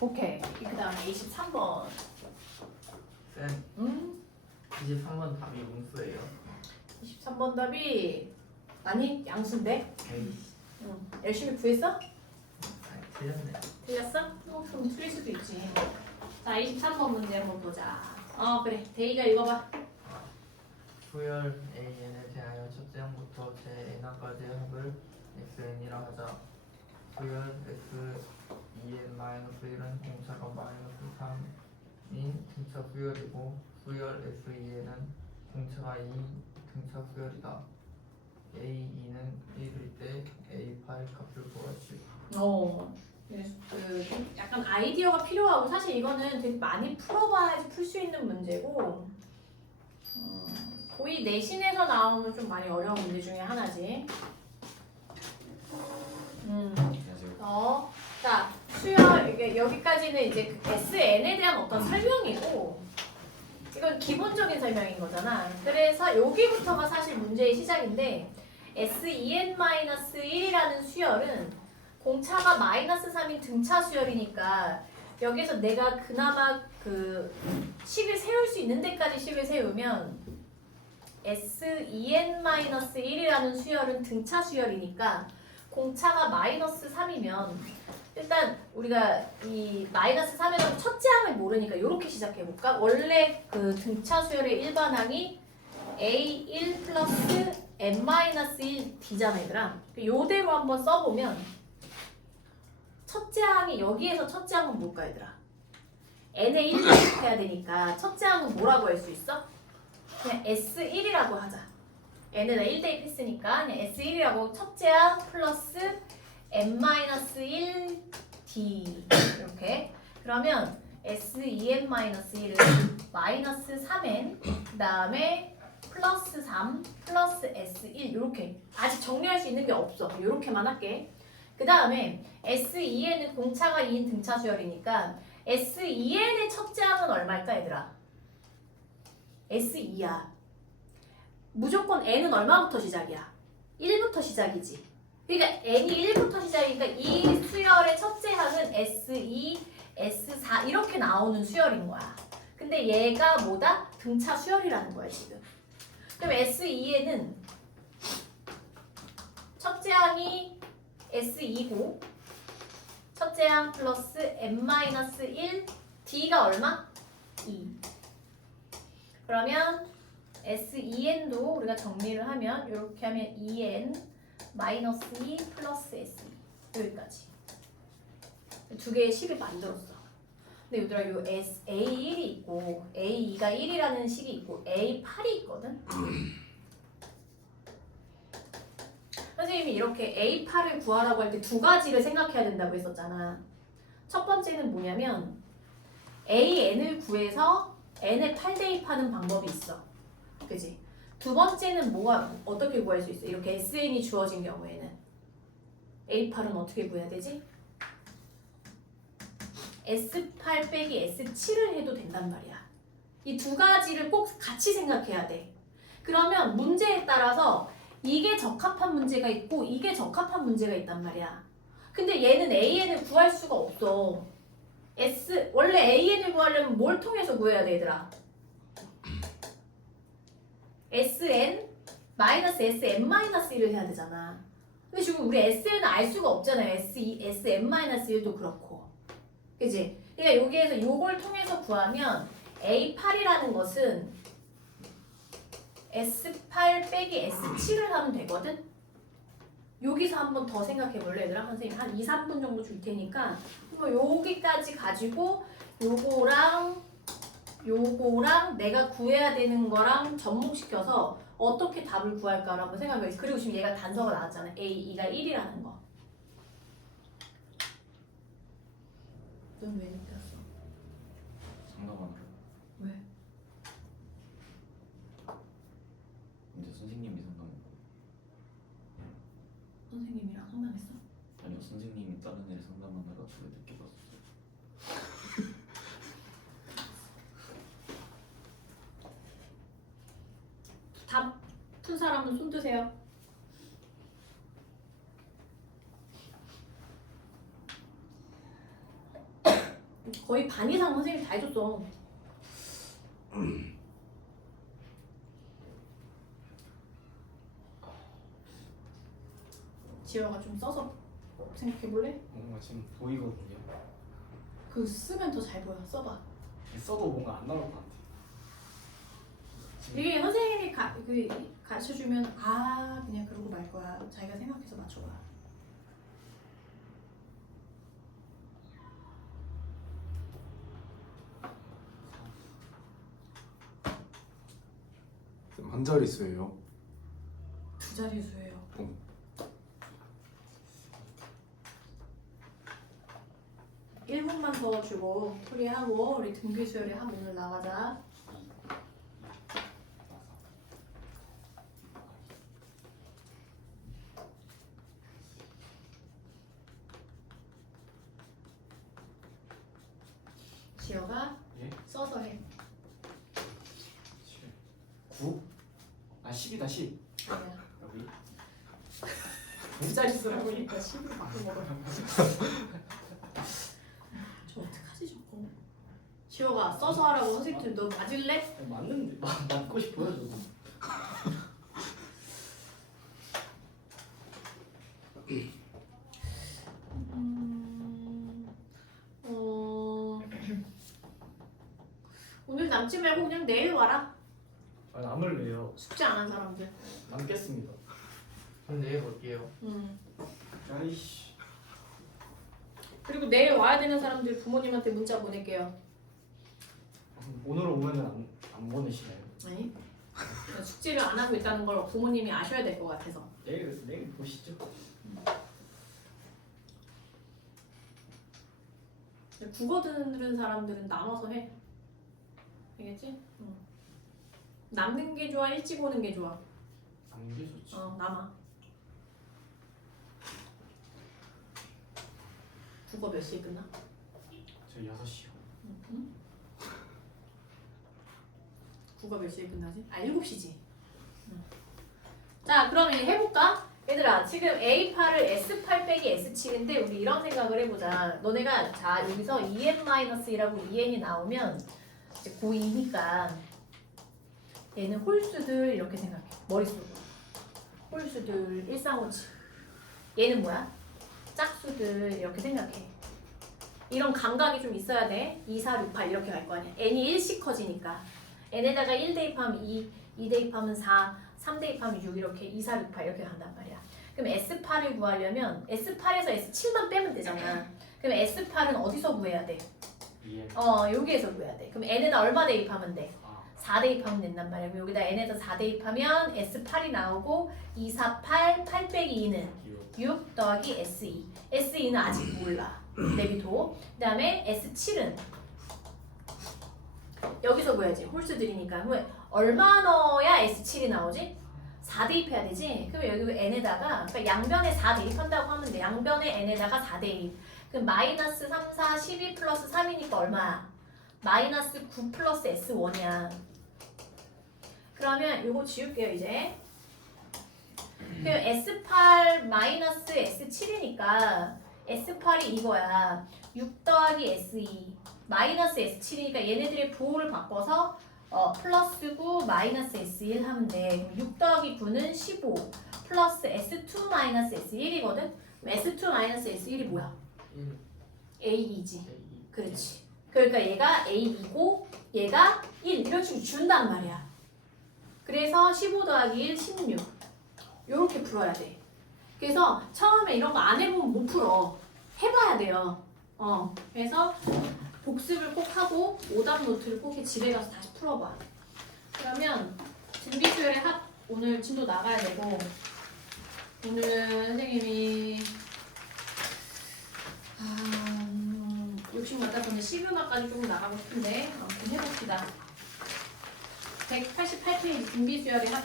오케이. 그 다음에 23번. 쌤, 23번 답이 음수예요. 23번 답이 아니 양수인데? 에이씨, 열심히 구했어? 아니, 틀렸네. 틀렸어? 그럼 틀릴 수도 있지. 자, 23번 문제 한번 보자. 그래. 데이가 읽어봐. 수열 AN에 대하여 첫째 항부터 제 n까지의 합을 xn이라 하자. 수열 S2n-1은 공차가 -3인 등차 수열이고 수열 S2n은 공차가 2 등차 수열이다. A2는 1일 때 A8 값을 구하시오. 그 약간 아이디어가 필요하고 사실 이거는 되게 많이 풀어봐야지 풀 수 있는 문제고 거의 내신에서 나오는 좀 많이 어려운 문제 중에 하나지. 자, 수열 이게 여기까지는 이제 그 SN에 대한 어떤 설명이고 이건 기본적인 설명인 거잖아. 그래서 여기부터가 사실 문제의 시작인데 SEN-1이라는 수열은 공차가 -3인 등차 수열이니까 여기서 내가 그나마 그 식을 세울 수 있는 데까지 식을 세우면 SEN-1이라는 수열은 등차 수열이니까 공차가 -3이면 일단 우리가 이 -3이라는 첫째 항을 모르니까 이렇게 시작해볼까? 원래 그 등차 수열의 일반항이 A1 플러스 n-1D잖아 얘들아. 요대로 한번 써보면 첫째 항이 여기에서 첫째 항은 뭘까 얘들아? n의 1 대입해야 되니까 첫째 항은 뭐라고 할 수 있어? 그냥 S1이라고 하자. n에다 1 대입했으니까 그냥 S1이라고 첫째 항 플러스 n-1D 이렇게. 그러면 S2n-1은 -3n 그 다음에 플러스 3 플러스 S1 이렇게. 아직 정리할 수 있는 게 없어. 이렇게만 할게. 그 다음에 S2n은 공차가 2인 등차 수열이니까 S2n의 첫째 항은 얼마일까 얘들아? S2야. 무조건 n은 얼마부터 시작이야? 1부터 시작이지. 그러니까 n이 1부터 시작이니까 이 수열의 첫째 항은 S2, S4 이렇게 나오는 수열인 거야. 근데 얘가 뭐다? 등차 수열이라는 거야 지금. 그럼 S2에는 첫째 항이 S2고 첫째 항 플러스 n-1 D가 얼마? 2. 그러면 S2n도 우리가 정리를 하면 이렇게 하면 2n 마이너스 2 플러스 S2 여기까지 두 개의 식을 만들었어. 근데 얘들아 요 A1이 있고 A2가 1이라는 식이 있고 A8이 있거든. 선생님이 이렇게 A8을 구하라고 할 때 두 가지를 생각해야 된다고 했었잖아. 첫 번째는 뭐냐면 AN을 구해서 N에 8 대입하는 방법이 있어. 그지? 두 번째는 어떻게 구할 수 있어? 이렇게 SN이 주어진 경우에는 A8은 어떻게 구해야 되지? S8 빼기 S7을 해도 된단 말이야. 이 두 가지를 꼭 같이 생각해야 돼. 그러면 문제에 따라서 이게 적합한 문제가 있고 이게 적합한 문제가 있단 말이야. 근데 얘는 AN을 구할 수가 없어. 원래 AN을 구하려면 뭘 통해서 구해야 돼 얘들아? SN 마이너스 SN-1을 해야 되잖아. 근데 지금 우리 SN은 알 수가 없잖아요. SN-1도 그렇고. 그치? 그러니까 여기에서 요걸 통해서 구하면 A8이라는 것은 S8 빼기 S7을 하면 되거든? 여기서 한번 더 생각해 볼래 얘들아? 선생님 한 2, 3분 정도 줄 테니까 여기까지 가지고 요거랑 내가 구해야 되는 거랑 접목시켜서 어떻게 답을 구할까를 한번 생각해. 그리고 지금 얘가 단서가 나왔잖아. A2가 1이라는 거. 넌 왜 느꼈어? 상담하느라. 왜? 근데 선생님이 상담했고. 선생님이랑 상담했어? 아니요, 선생님이 다른 애 상담하느라 저를 늦게 봤었어요. 답 푼 사람은 손 드세요. 거의 반 이상 선생님이 다 해줬어. 지호가 좀 써서 생각해볼래? 뭔가 지금 보이거든요. 그 쓰면 더 잘 보여. 써봐. 써도 뭔가 안 나올 것 같아. 이게 선생님이 가르쳐주면 아 그냥 그러고 말 거야. 자기가 생각해서 맞춰봐. 한 자릿수예요. 두 자릿수예요. 1분만 더 주고 풀이하고 우리 등비 수열이 하고 오늘 나가자. 지호가 예? 써서 해. 9? 아 10이다 10. 아니야. 여기. 두 자릿수라고 하니까 10을 바꿔 먹어요. 저 어떡하지 저거. 지호가 써서 하라고 선생님 너 맞을래? 맞는데 맞고 싶어요 저도. 오늘 남지 말고 그냥 내일 와라. 아 남을래요. 숙제 안 한 사람들. 남겠습니다. 전 내일 볼게요. 아이씨. 그리고 내일 와야 되는 사람들 부모님한테 문자 보낼게요. 오늘 오면은 안 보내시나요? 아니? 숙제를 안 하고 있다는 걸 부모님이 아셔야 될 것 같아서. 내일 보시죠. 국어 듣는 사람들은 나눠서 해. 알겠지? 남는 게 좋아, 일찍 오는 게 좋아? 남게 좋지. 남아. 국어 몇 시에 끝나? 저 6시요. 국어 몇 시에 끝나지? 7시지. 자, 그럼 이제 해볼까? 얘들아, 지금 A8을 S8 빼기 S7인데 우리 이런 생각을 해보자. 너네가 자 여기서 2n-1하고 2n이 나오면 이제 고2니까 얘는 홀수들 이렇게 생각해. 머릿속으로. 홀수들 1357. 얘는 뭐야? 짝수들 이렇게 생각해. 이런 감각이 좀 있어야 돼. 2, 4, 6, 8 이렇게 갈 거 아니야. n이 1씩 커지니까. n에다가 1 대입하면 2, 2 대입하면 4, 3 대입하면 6 이렇게 2, 4, 6, 8 이렇게 간단 말이야. 그럼 S8을 구하려면 S8에서 S7만 빼면 되잖아. 그럼 S8은 어디서 구해야 돼? 예. 여기에서 구해야 돼. 그럼 n에다 얼마 대입하면 돼? 4. 4 대입하면 된단 말이야. 그럼 여기다 n에다 4 대입하면 S8이 나오고 2, 4, 8, 8 빼기 2는 6 더하기 S2. S2는 아직 몰라. 내비도. 그 다음에 S7은 여기서 구해야지. 홀수들이니까. 그럼 얼마 넣어야 S7이 나오지? 4 대입해야 되지? 그럼 여기 n에다가 그러니까 양변에 4 대입한다고 하면 돼. 양변에 n에다가 4 대입. 그럼 마이너스 3, 4, 12 플러스 3이니까 얼마야? 마이너스 9 플러스 S1이야. 그러면 요거 지울게요 이제. 그럼 S8 마이너스 S7이니까 S8이 이거야. 6 더하기 S2 마이너스 S7이니까 얘네들의 부호를 바꿔서 플러스 9 마이너스 S1 하면 돼. 6 더하기 9는 15 플러스 S2 마이너스 S1이거든? S2 마이너스 S1이 뭐야? A2지. 그렇지. 그러니까 얘가 A2고 얘가 1 이런 식으로 준단 말이야. 그래서 15 더하기 1, 16 요렇게 풀어야 돼. 그래서 처음에 이런 거 안 해보면 못 풀어. 해봐야 돼요. 그래서 복습을 꼭 하고 오답 노트를 꼭 집에 가서 다시 풀어봐. 그러면 등비수열의 합 오늘 진도 나가야 되고 오늘은 선생님이 욕심 많다 보면 시그마까지 조금 나가고 싶은데 아무튼 해봅시다. 188페이지 등비수열의 합.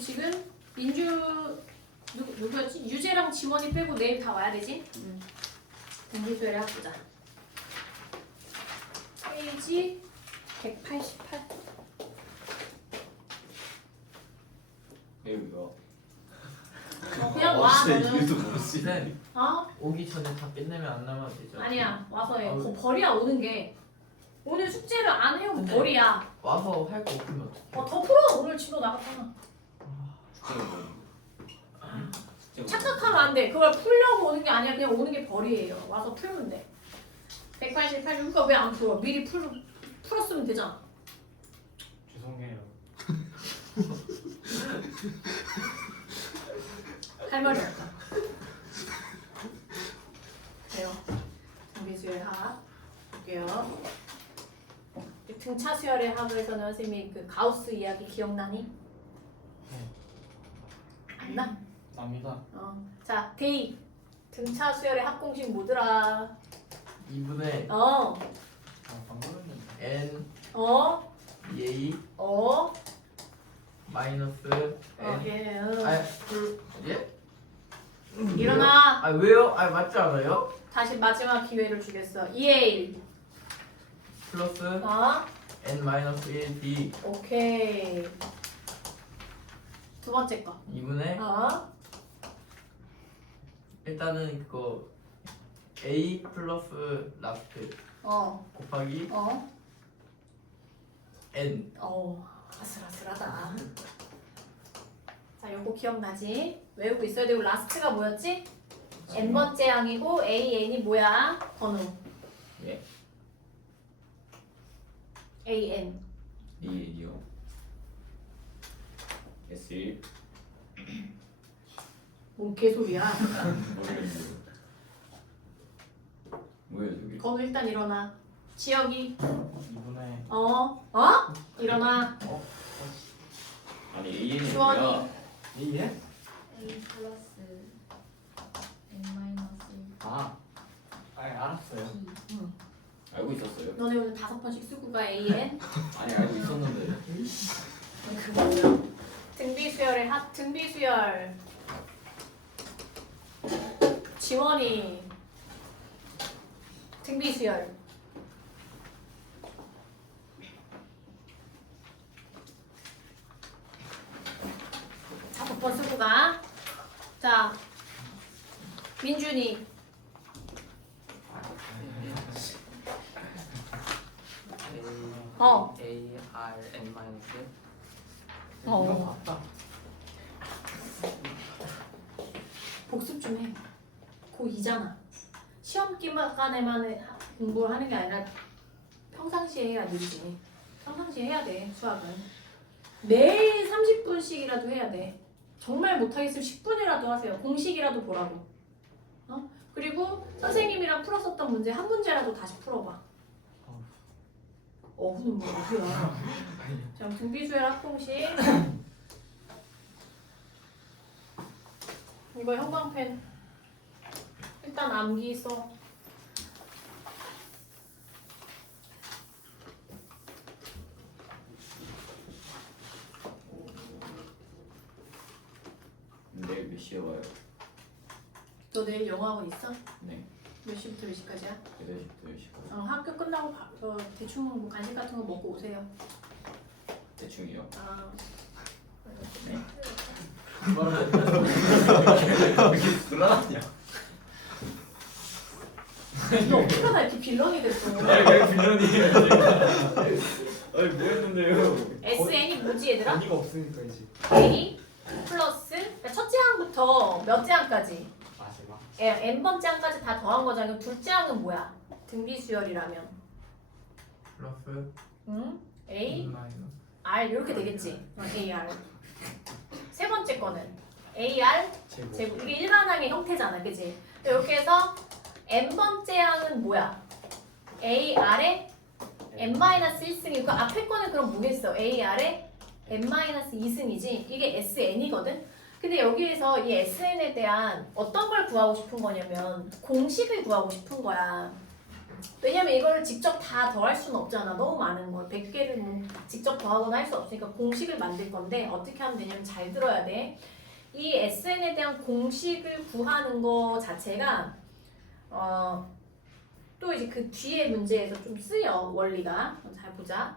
지금 민주 누구였지? 유재랑 지원이 빼고 내일 다 와야 되지? 등비수열의 합 보자. 페이지 188. 여기가 그냥 와 진짜 너는. 이유도 모르지. 쌤 어? 오기 전에 다 끝내면 안 나면 되죠? 아니야 와서 해. 아우. 벌이야 오는 게. 오늘 숙제를 안 해오면 근데- 벌이야. 와서 할 거 없으면 어떡해? 더 풀어. 오늘 집으로 나갔잖아. 숙제가 뭐? 숙제가 착각하면 안 돼. 그걸 풀려고 오는 게 아니야. 그냥 오는 게 벌이에요. 와서 풀면 돼. 188 그러니까 왜 안 풀어? 미리 풀었으면 되잖아. 죄송해요. 할 말이 없다. 그래요. 정비수열 합 볼게요. 등차 수열의 합에서는 선생님이 그 가우스 이야기 기억나니? 네. 안 나? 납니다. 자, 데이. 등차 수열의 합 공식 뭐더라? 2분의 어. 아, 방금 했는데. n 어. a 어. 마이너스 n 예. 예? 일어나. 아 왜요? 아 맞지 않아요? 다시 마지막 기회를 주겠어. 2의 1. 플러스 어. n 마이너스 1 b 오케이. 두 번째 거. 2분의 어. 일단은 그거 a 플러스 라스트 어. 곱하기 어. n 아슬아슬하다. 자, 요거 기억나지? 외우고 있어야 되고 라스트가 뭐였지? n번째 항이고 an이 뭐야? 번호. 예. an. A이요. S1 뭔 개소리야? 모르겠네요. 뭐예요 저기? 건우 일단 일어나. 지혁이. 2분의 어? 일어나. 아니 A는 주원이. 뭐야? 이해? a 플러스 n 마이너스 아, 알았어요. 2. 응. 알고 있었어요? 너네 오늘 5번씩 쓰고 가 an. 아니 알고 있었는데. 그 뭐야? 등비수열의 합 등비수열. 지원이. 등비수열. 다섯 번 쓰고 가. 자, 민준이. 어. a r n 마이너스 이거 봤다. 복습 좀 해. 고2잖아. 시험 기간에만 공부를 하는 게 아니라 평상시에 해야 되지. 평상시에 해야 돼, 수학은. 매일 30분씩이라도 해야 돼. 정말 못하겠으면 10분이라도 하세요. 공식이라도 보라고. 그리고 선생님이랑 풀었었던 문제 한 문제라도 다시 풀어봐. 어후는 뭐야? 자, 등비수열 합공식. 이거 형광펜. 일단 암기 써. 내일 몇 시에 와요? 너 내일 영어학원 있어? 네. 몇 시부터 몇 시까지야? 8시부터 10시까지. 학교 끝나고 대충 뭐 간식 같은 거 먹고 오세요. 대충이요. 아. 이렇게 불안하냐? 너 어떻게 다 이렇게 빌런이 됐어? 왜 빌런이에요? 아니 뭐 했는데요? SN이 뭐지 얘들아? 의미가 없으니까 이제 A 플러스 그러니까 첫째 항부터 몇째 항까지 마지막. n번째 항까지 다 더한 거잖아. 그럼 둘째 항은 뭐야? 등비수열이라면 플러스 응? n A 마이너스 R 이렇게 되겠지? AR 세 번째 거는 AR 제곱 이게 일반항의 형태잖아, 그지? 이렇게 해서 n번째 항은 뭐야? AR의 n-1승이고 앞에 거는 그럼 뭐겠어? AR의 n-2승이지 이게 SN이거든? 근데 여기에서 이 SN에 대한 어떤 걸 구하고 싶은 거냐면 공식을 구하고 싶은 거야. 왜냐면 이걸 직접 다 더할 수는 없잖아. 너무 많은 걸 100개를 뭐 직접 더하거나 할 수 없으니까 공식을 만들 건데 어떻게 하면 되냐면 잘 들어야 돼. 이 SN에 대한 공식을 구하는 거 자체가 또 이제 그 뒤에 문제에서 좀 쓰여 원리가. 잘 보자.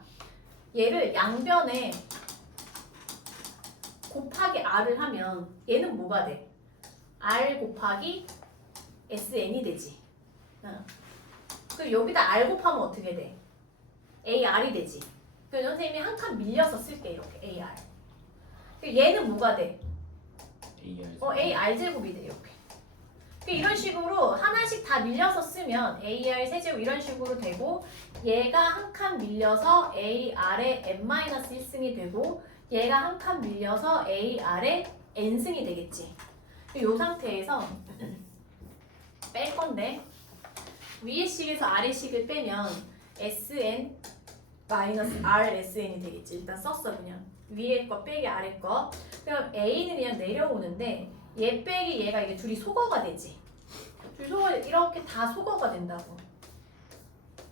얘를 양변에 곱하기 r을 하면 얘는 뭐가 돼? R 곱하기 SN이 되지. 그리고 여기다 R 곱하면 어떻게 돼? AR이 되지. 그래서 선생님이 한 칸 밀려서 쓸게 이렇게 AR. 얘는 뭐가 돼? AR 제곱이 돼 이렇게. 이런 식으로 하나씩 다 밀려서 쓰면 AR 세제곱 이런 식으로 되고 얘가 한 칸 밀려서 AR의 n-1승이 되고 얘가 한 칸 밀려서 AR의 n승이 되겠지. 이 상태에서 뺄 건데 위의 식에서 아래 식을 빼면 SN 마이너스 RSN이 되겠지. 일단 썼어 그냥. 위에 거 빼기 아래 거. 그럼 A는 그냥 내려오는데 얘 빼기 얘가 이게 둘이 소거가 되지. 둘이 소거 이렇게 다 소거가 된다고.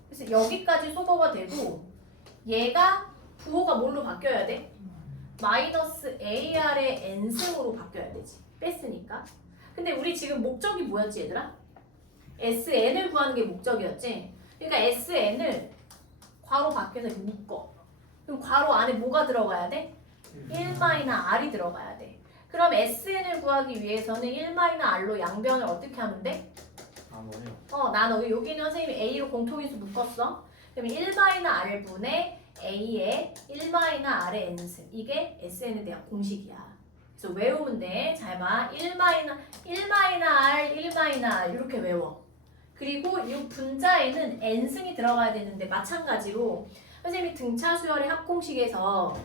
그래서 여기까지 소거가 되고 얘가 부호가 뭘로 바뀌어야 돼? 마이너스 AR의 n승으로 바뀌어야 되지. 뺐으니까. 근데 우리 지금 목적이 뭐였지 얘들아? SN을 구하는 게 목적이었지. 그러니까 SN을 괄호 밖에서 이렇게 묶어. 그럼 괄호 안에 뭐가 들어가야 돼? 1-R이 들어가야 돼. 그럼 SN을 구하기 위해서는 1-R로 양변을 어떻게 하면 돼? 나눠. 여기는 선생님이 A로 공통인수 묶었어. 그러면 1-R분의 A의 1-R의 n승. 이게 SN에 대한 공식이야. 그래서 외우면 돼. 잘 봐. 1-R, 1-R 이렇게 외워. 그리고 이 분자에는 n승이 들어가야 되는데 마찬가지로 선생님이 등차 수열의 합공식에서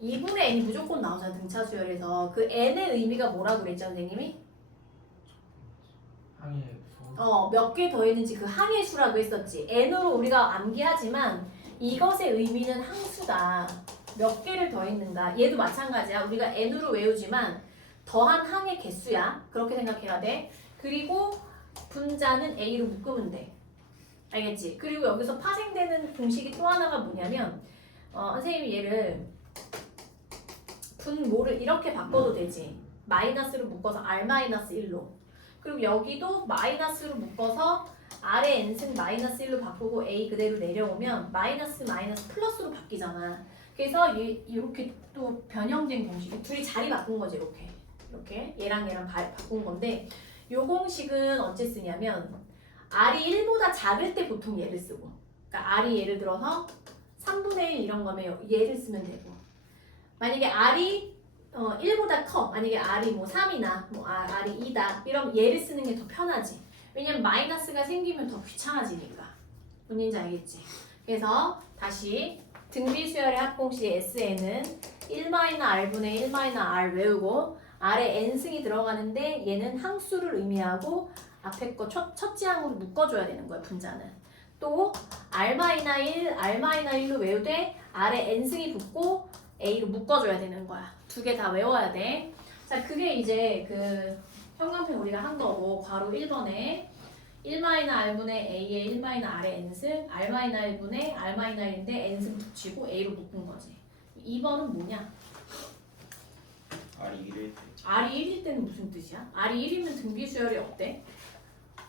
2분의 n이 무조건 나오잖아. 등차 수열에서 그 n의 의미가 뭐라고 그랬죠 선생님이? 항의 수. 몇 개 더했는지 그 항의 수라고 했었지. n으로 우리가 암기하지만 이것의 의미는 항수다. 몇 개를 더했는가. 얘도 마찬가지야. 우리가 n으로 외우지만 더한 항의 개수야. 그렇게 생각해야 돼. 그리고 분자는 a로 묶으면 돼. 알겠지? 그리고 여기서 파생되는 공식이 또 하나가 뭐냐면 선생님이 얘를 분모를 이렇게 바꿔도 되지. 마이너스로 묶어서 R-1로. 그리고 여기도 마이너스로 묶어서 R의 n승 마이너스 1로 바꾸고 A 그대로 내려오면 마이너스 플러스로 바뀌잖아. 그래서 이렇게 또 변형된 공식이 둘이 자리 바꾼 거지. 이렇게 얘랑 바꾼 건데 요 공식은 언제 쓰냐면 R이 1보다 작을 때 보통 얘를 쓰고, 그러니까 R이 예를 들어서 3분의 1 이런 거면 얘를 쓰면 되고, 만약에 R이 1보다 커, 만약에 R이 뭐 3이나 뭐 R이 2다 이러면 얘를 쓰는 게 더 편하지. 왜냐면 마이너스가 생기면 더 귀찮아지니까. 뭔지 알겠지? 그래서 다시 등비수열의 합공식 SN은 1-R분의 1-R 외우고 R에 n승이 들어가는데 얘는 항수를 의미하고 앞에 거 첫째 항으로 묶어줘야 되는 거야 분자는. 또 R-1, R-1로 외우되 R에 n승이 붙고 A로 묶어줘야 되는 거야. 두 개 다 외워야 돼. 자, 그게 이제 그 형광펜 우리가 한 거고 괄호 1번에 1-R분의 A의 1-R의 n승 R-1분의 R-1인데 n승 붙이고 A로 묶은 거지. 2번은 뭐냐? R이 1일 때 R이 1일 때는 무슨 뜻이야? R이 1이면 등비수열이 어때?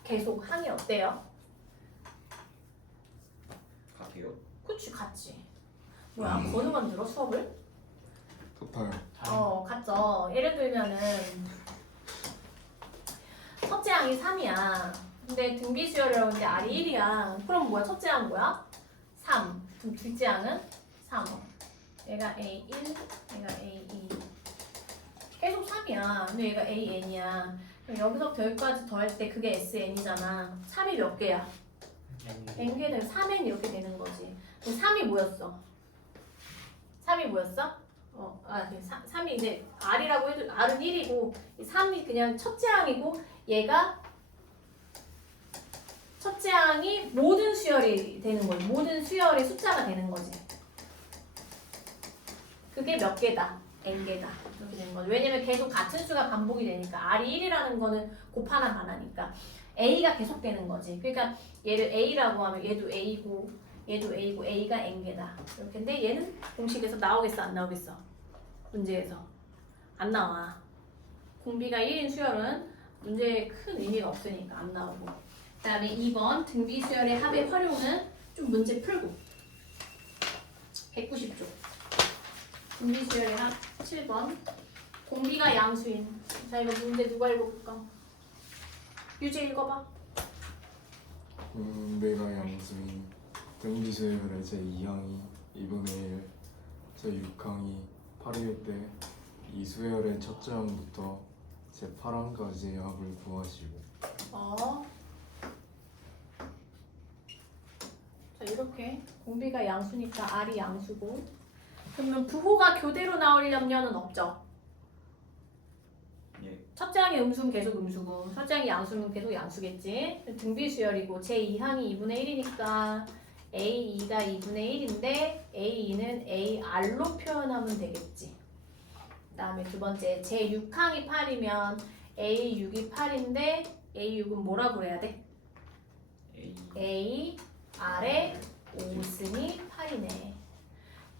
계속 항이 어때요? 같아요. 그치 같지. 뭐야 건우만 들어 수업을? 같아요. 같죠. 예를 들면은 첫째 항이 3이야. 근데 등비수열이라고 이제 R이 1이야. 그럼 뭐야? 첫째 항 뭐야? 3. 그럼 둘째 항은 3. 얘가 A1, 얘가 A2. 계속 3이야. 근데 얘가 AN이야. 그럼 여기서부터 여기까지 더할 때 그게 SN이잖아. 3이 몇 개야? n개는 3n 이렇게 되는 거지. 3이 뭐였어? 3이 뭐였어? 3이 이제 R이라고 해도 R은 1이고 3이 그냥 첫째 항이고 얘가 첫째 항이 모든 수열이 되는 거지. 모든 수열의 숫자가 되는 거지. 그게 몇 개다? n개다. 이렇게 되는 거지. 왜냐면 계속 같은 수가 반복이 되니까 R이 1이라는 거는 곱하나 반하니까 A가 계속 되는 거지. 그러니까 얘를 A라고 하면 얘도 A고 얘도 A고 A가 n개다. 이렇게인데 얘는 공식에서 나오겠어 안 나오겠어? 문제에서 안 나와. 공비가 1인 수열은 문제에 큰 의미가 없으니까 안 나오고. 그 다음에 2번 등비수열의 합의 활용은 좀 문제 풀고 190쪽 등비수열의 합 7번 공비가 양수인. 자 이거 문제 누가 읽어볼까? 유재 읽어봐. 공배가 양수인 등비수열의 제2항이 2분의 1, 제6항이 8일 때 이 수열의 첫째 항부터 제8항까지의 합을 구하시고. 자 이렇게 공비가 양수니까 R이 양수고 그러면 부호가 교대로 나올 염려는 없죠. 예. 첫째 항이 음수면 계속 음수고 첫째 항이 양수면 계속 양수겠지. 등비수열이고 제2항이 2분의 1이니까 A2가 2분의 1인데 A2는 AR로 표현하면 되겠지. 그 다음에 두 번째 제6항이 8이면 A6이 8인데 A6은 뭐라고 그래야 돼? A R의 5승이 8이네.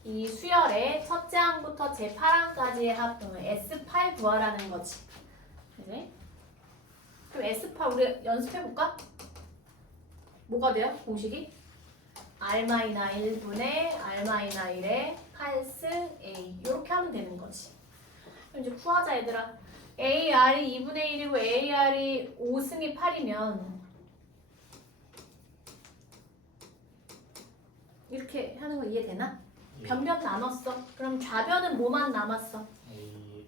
이 수열의 첫째 항부터 제8항까지의 합은 S8 구하라는 거지. 그지? 그럼 S8 우리 연습해볼까? 뭐가 돼요? 공식이? R-1분의 R-1의 8승 A 이렇게 하면 되는 거지. 그럼 이제 구하자 얘들아. AR이 2분의 1이고 AR이 5승이 8이면 이렇게 하는 거 이해되나? 변변 나눴어. 그럼 좌변은 뭐만 남았어?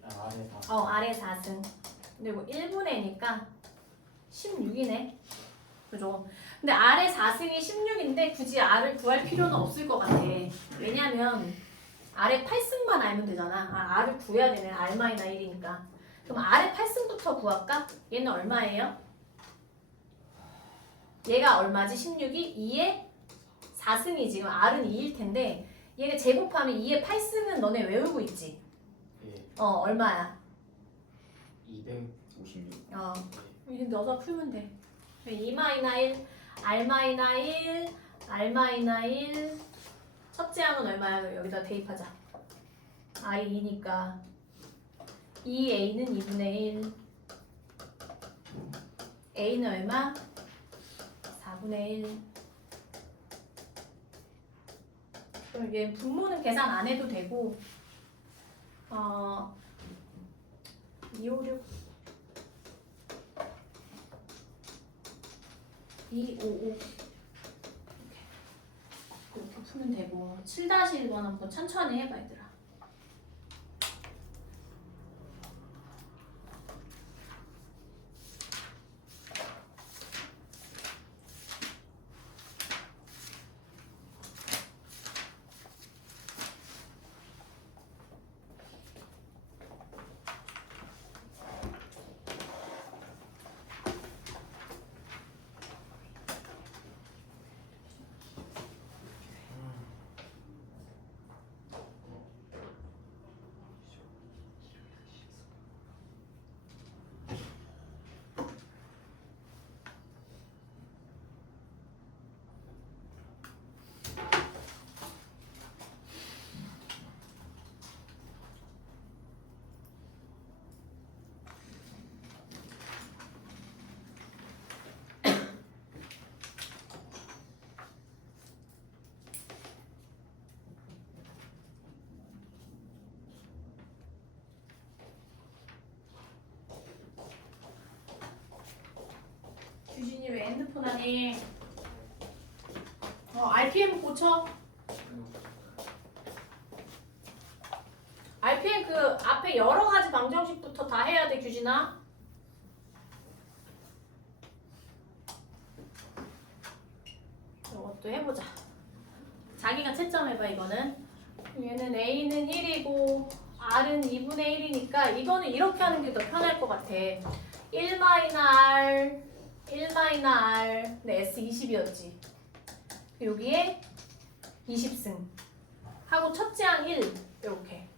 아래 아래 4승. 근데 뭐 1분의 2니까 16이네. 그죠? 근데 아래 4승이 16인데 굳이 R을 구할 필요는 없을 것 같아. 왜냐면 아래 8승만 알면 되잖아. R을 구해야 되네. R-1이니까. 그럼 아래 8승부터 구할까? 얘는 얼마예요? 얘가 얼마지? 16이 2에 4승이지. 그럼 R은 2일 텐데 얘가 제곱하면 2에 8승은 너네 외우고 있지? 얼마야? 256. 이제 넣어서 풀면 돼. 2-1, R-1, R-1 첫째 항은 얼마야? 여기다 대입하자. I 2니까 2A는 2분의 1 A는 얼마? 4분의 1 그럼 얘 분모는 계산 안 해도 되고 256 255 이렇게 푸면 되고 7-1번 한번 천천히 해봐 얘들아. 규진이 왜 핸드폰 하니? RPM 고쳐. RPM 그 앞에 여러 가지 방정식부터 다 해야 돼, 규진아. 이것도 해보자. 자기가 채점해봐, 이거는. 얘는 A는 1이고 R은 2분의 1이니까 이거는 이렇게 하는 게 더 편할 것 같아. 1-R, 1-R, 근데 S 20이었지. 여기에 20승 하고 첫째 항 1, 이렇게.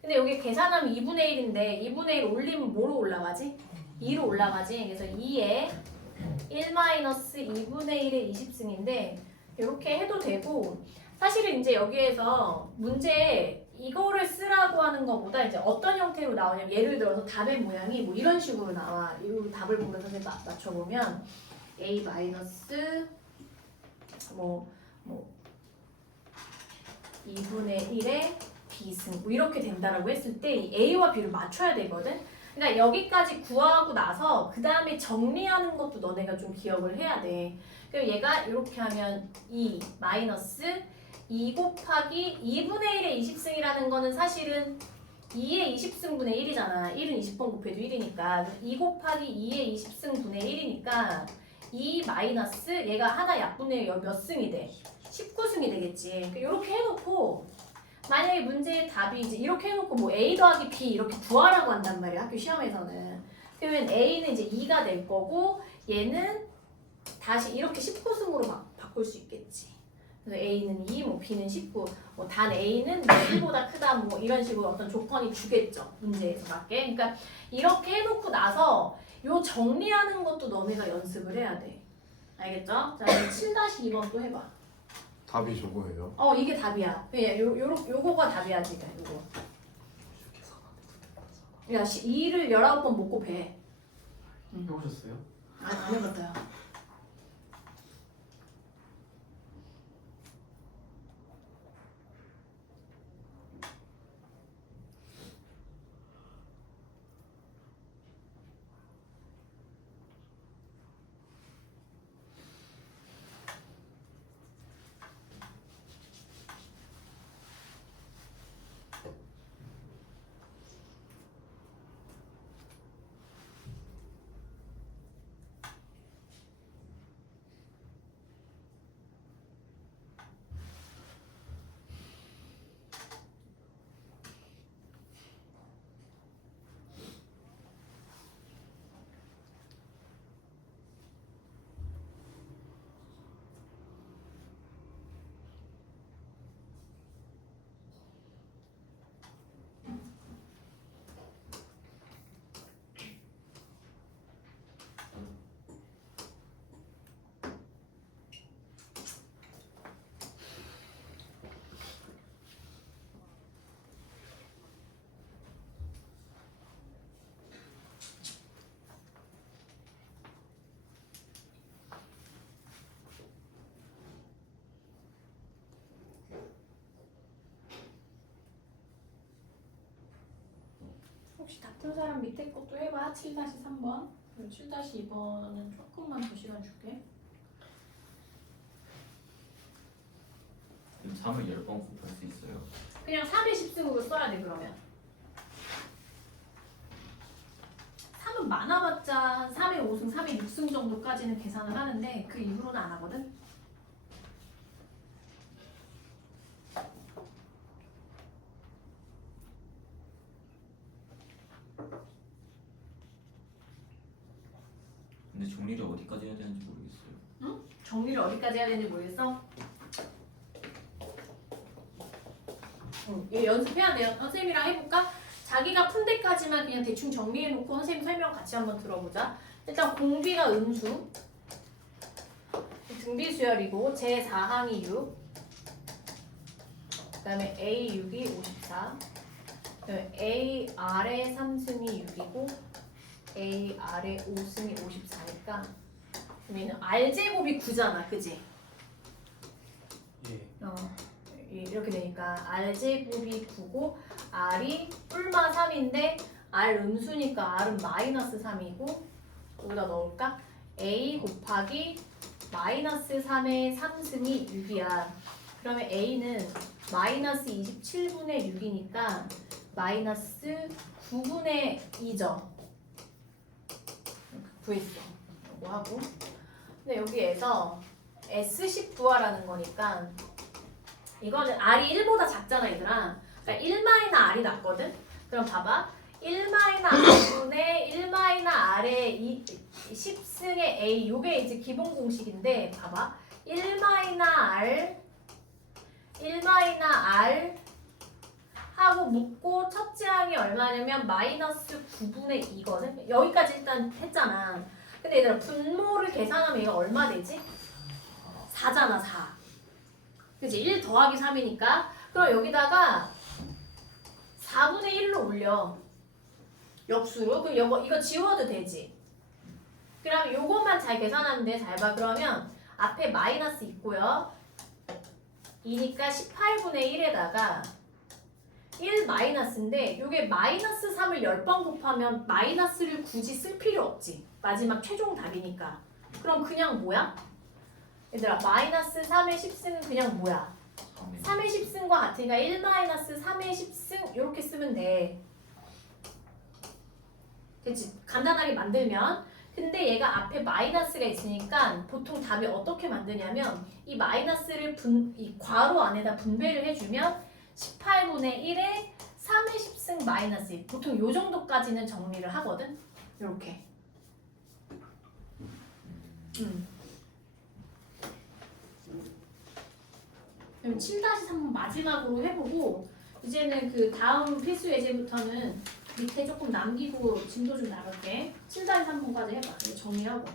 근데 여기 계산하면 2분의 1인데 2분의 1 올리면 뭐로 올라가지? 2로 올라가지. 그래서 2에 1-2분의 1의 20승인데 이렇게 해도 되고, 사실은 이제 여기에서 문제 이거를 쓰라고 하는 것보다 이제 어떤 형태로 나오냐면, 예를 들어서 답의 모양이 뭐 이런 식으로 나와. 이 답을 보면서 선생님 맞춰보면 A 마이너스 뭐 2분의 1에 B B승 뭐 이렇게 된다라고 했을 때 이 A와 B를 맞춰야 되거든. 그러니까 여기까지 구하고 나서 그 다음에 정리하는 것도 너네가 좀 기억을 해야 돼. 그리고 얘가 이렇게 하면 2 마이너스 2 곱하기 2분의 1의 20승이라는 거는 사실은 2의 20승분의 1이잖아. 1은 20번 곱해도 1이니까 2 곱하기 2의 20승분의 1이니까 2 마이너스 얘가 하나 약분의 몇 승이 돼? 19승이 되겠지. 이렇게 해놓고 만약에 문제의 답이 이제 이렇게 해놓고 뭐 A 더하기 B 이렇게 구하라고 한단 말이야. 학교 시험에서는. 그러면 A는 이제 2가 될 거고 얘는 다시 이렇게 19승으로 바꿀 수 있겠지. 그래서 A는 2, 뭐 B는 19, 뭐 단 A는 뭐 1보다 크다 뭐 이런 식으로 어떤 조건이 주겠죠. 문제에서 맞게. 그러니까 이렇게 해놓고 나서 요 정리하는 것도 너네가 연습을 해야 돼. 알겠죠? 자, 7-2번 또 해봐. 답이 저거예요. 이게 답이야. 요거가 답이야 지금 요거. 야, 2를 19번 못 곱해. 해보셨어요? 안 해봤어요. 혹시 다툰 사람 밑에 것도 해봐. 7-3번. 7-2번은 조금만 더 시간 줄게. 그럼 3을 10번 곱할 수 있어요. 그냥 3의 10승으로 써야 돼 그러면. 3은 많아봤자 한 3의 5승, 3의 6승 정도까지는 계산을 하는데 그 이후로는 안 하거든. 근데 정리를 어디까지 해야 되는지 모르겠어요. 응? 정리를 어디까지 해야 되는지 모르겠어? 얘 연습해야 돼요. 선생님이랑 해볼까? 자기가 푼 데까지만 그냥 대충 정리해놓고 선생님 설명 같이 한번 들어보자. 일단 공비가 음수, 등비수열이고 제4항이 6, 그 다음에 A6이 54, 그 다음에 A 아래 3승이 6이고 A 아래 5승이 54니까 그러면 R제곱이 9잖아, 그지? 예. 이렇게 되니까 R제곱이 9고 R이 뿔마 3인데 R 음수니까 R은 마이너스 3이고 여기다 넣을까? A 곱하기 마이너스 3의 3승이 6이야. 그러면 A는 마이너스 27분의 6이니까 마이너스 9분의 2죠. 구했어. 이거 하고. 근데 여기에서 S10 구하라는 거니까 이거는 R이 1보다 작잖아 얘들아. 그러니까 1-R이 낫거든? 그럼 봐봐. 1-R분의 1-R의 10승의 A 요게 이제 기본 공식인데 봐봐. 1-R 하고 묶고 첫째 항이 얼마냐면 마이너스 9분의 2거든? 여기까지 일단 했잖아. 근데 얘들아 분모를 계산하면 얘가 얼마 되지? 4잖아 4. 그치? 1 더하기 3이니까 그럼 여기다가 4분의 1로 올려. 역수로. 그럼 이거 지워도 되지? 그럼 요것만 잘 계산하면 돼. 잘 봐. 그러면 앞에 마이너스 있고요. 2니까 18분의 1에다가 1 마이너스인데 이게 마이너스 3을 10번 곱하면 마이너스를 굳이 쓸 필요 없지. 마지막 최종 답이니까. 그럼 그냥 뭐야? 얘들아 마이너스 3의 10승은 그냥 뭐야? 3의 10승과 같으니까 1 마이너스 3의 10승 이렇게 쓰면 돼. 그치? 간단하게 만들면. 근데 얘가 앞에 마이너스가 있으니까 보통 답이 어떻게 만드냐면 이 마이너스를 이 괄호 안에다 분배를 해주면 18분의 1에 3의 10승 마이너스 1. 보통 요 정도까지는 정리를 하거든. 이렇게. 그럼 7-3 마지막으로 해보고 이제는 그 다음 필수 예제부터는 밑에 조금 남기고 진도 좀 나갈게. 7-3번까지 해봐. 이거 정리하고.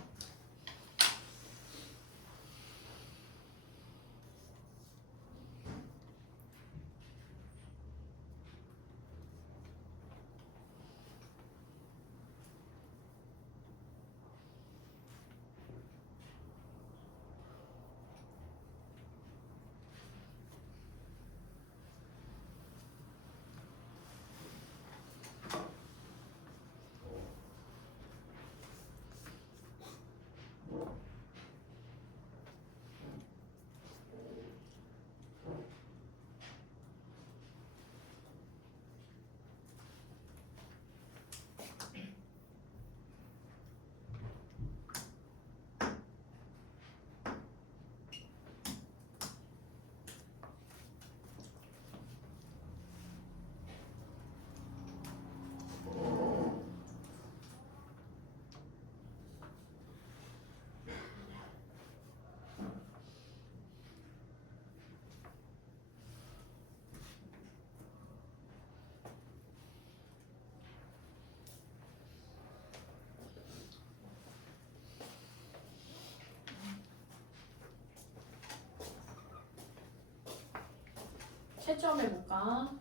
채점해볼까?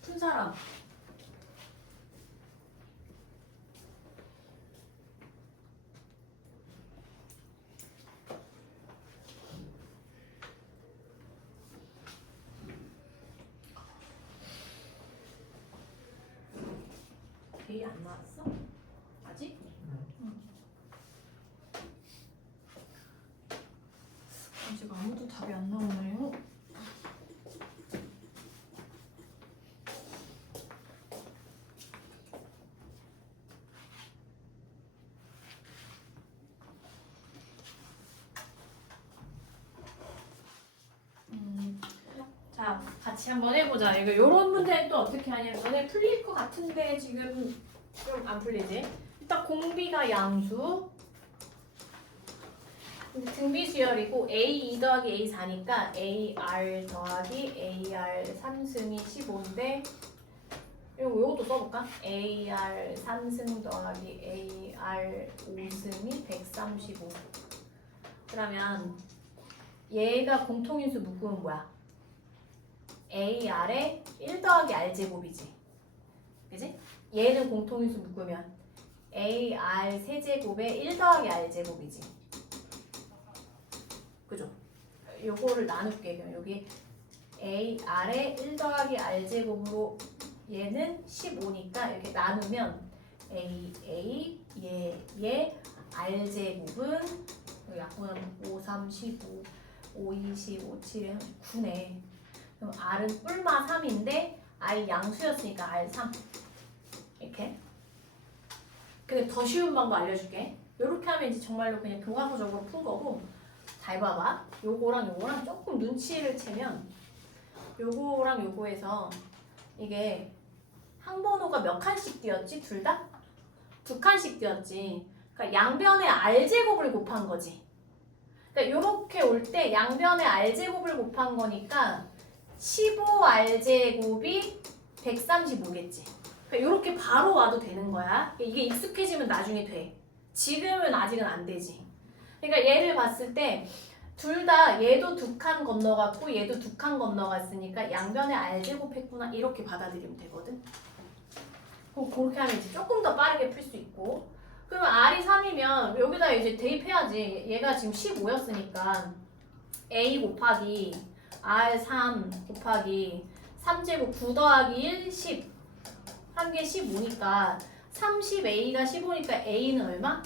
푼 사람. A 안 나왔어? 아직? 아직 아무도 답이 안 나오네요. 자, 같이 한번 해보자. 이거 요런 문제는 또 어떻게 하냐면 너네 풀릴 것 같은데 지금 좀 안 풀리지? 일단 공비가 양수. 근데 등비 수열이고 A2 더하기 A4니까 AR 더하기 AR 3승이 15인데 요것도 써볼까? AR 3승 더하기 AR 5승이 135. 그러면 얘가 공통인수 묶으면 뭐야? AR의 1 더하기 R제곱이지. 그지? 얘는 공통인수 묶으면 AR 세제곱의 1 더하기 R제곱이지. 그죠? 요거를 나눌게. 그럼 여기 AR의 1 더하기 R제곱으로 얘는 15니까 이렇게 나누면 얘 R제곱은 약분 5, 3, 15, 5, 20, 5, 7에 9네. 그럼 R은 뿔마 3인데 R 양수였으니까 R 3 이렇게. 근데 더 쉬운 방법 알려줄게. 이렇게 하면 이제 정말로 그냥 교과서적으로 푼 거고. 잘 봐봐. 요거랑 요거랑 조금 눈치를 채면 요거랑 요거에서 이게 항번호가 몇 칸씩 띄었지? 둘 다? 2칸씩 띄었지. 그러니까 양변의 R제곱을 곱한 거지. 그러니까 요렇게 올 때 양변의 R제곱을 곱한 거니까 15R제곱이 135겠지. 그러니까 요렇게 바로 와도 되는 거야. 이게 익숙해지면 나중에 돼. 지금은 아직은 안 되지. 그러니까 얘를 봤을 때 둘 다 얘도 2칸 건너갔고 얘도 2칸 건너갔으니까 양변에 R제곱 했구나 이렇게 받아들이면 되거든. 그렇게 하면 이제 조금 더 빠르게 풀 수 있고. 그러면 R이 3이면 여기다 이제 대입해야지. 얘가 지금 15였으니까 a 곱하기 r3 곱하기 3제곱 9 더하기 1 10 한 개 15니까 30a가 15니까 a는 얼마?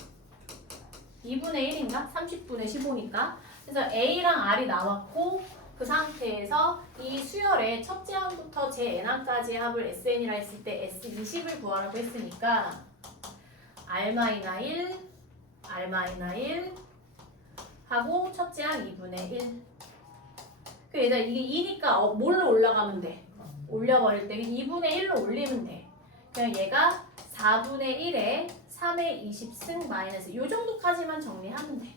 2분의 1인가? 30분의 15니까 그래서 a랑 r이 나왔고 그 상태에서 이 수열의 첫째 항부터 제 n항까지의 합을 sn이라 했을 때 s20을 구하라고 했으니까 r-1 r-1 하고 첫째 항 2분의 1 그 얘들아 이게 2니까 뭘로 올라가면 돼? 올려버릴 때 2분의 1로 올리면 돼 그냥 얘가 4분의 1에 3의 20승 마이너스 요 정도까지만 정리하면 돼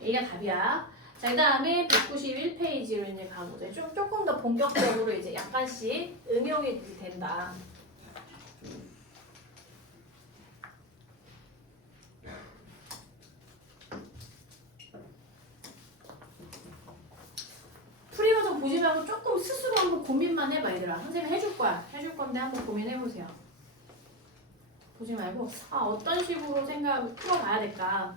얘가 답이야 자, 그 다음에 191페이지로 이제 가보자. 조금 더 본격적으로 이제 약간씩 응용이 된다. 풀이 과정 보지 말고 조금 스스로 한번 고민만 해봐, 얘들아. 선생님 해줄 거야. 해줄 건데 한번 고민해보세요. 보지 말고, 어떤 식으로 생각 풀어가야 될까?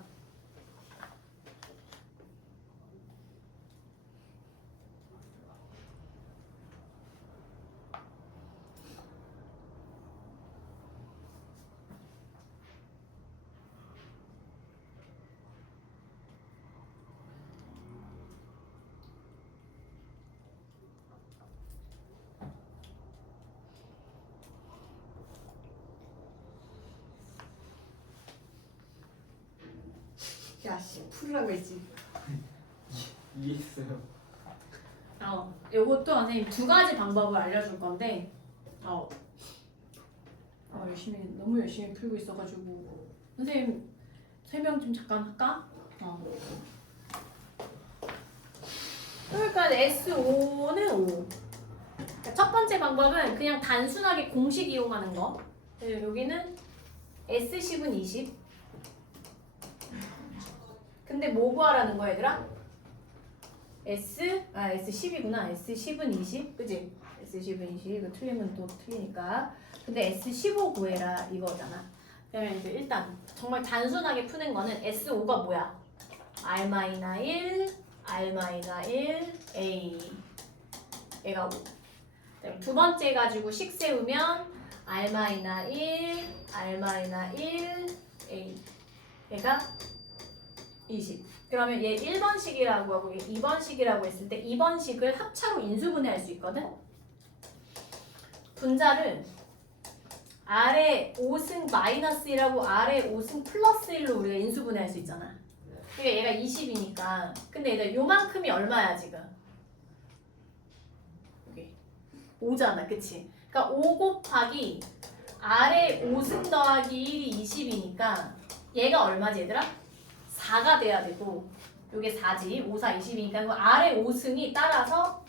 야씨 풀으라고 했지. 이해했어요. 요것도 선생님 두 가지 방법을 알려줄 건데 너무 열심히 풀고 있어가지고 선생님 설명 좀 잠깐 할까? 그러니까 S5는 5. 첫 번째 방법은 그냥 단순하게 공식 이용하는 거. 여기는 S10은 20. 근데 뭐 구하라는 거야 얘들아? S10이구나. S10은 20. 그지? S10은 20. 이거 틀리면 또 틀리니까. 근데 S15 구해라 이거잖아. 그러면 이제 일단 정말 단순하게 푸는 거는 S5가 뭐야? R-1, R-1, A. 얘가 5. 두 번째 가지고 식 세우면 R-1, R-1, A. 얘가 20. 그러면 얘 1번식이라고 하고 얘 2번식이라고 했을 때 2번식을 합차로 인수분해할 수 있거든? 분자를 R의 5승 마이너스 1하고 R의 5승 플러스 1로 우리가 인수분해할 수 있잖아. 그러니까 얘가 20이니까. 근데 얘들 요만큼이 얼마야 지금? 여기 5잖아. 그치? 그러니까 5 곱하기 R의 5승 더하기 1이 20이니까 얘가 얼마지 얘들아? 4가 돼야 되고 요게 4지. 5, 4, 20이니까 R의 5승이 따라서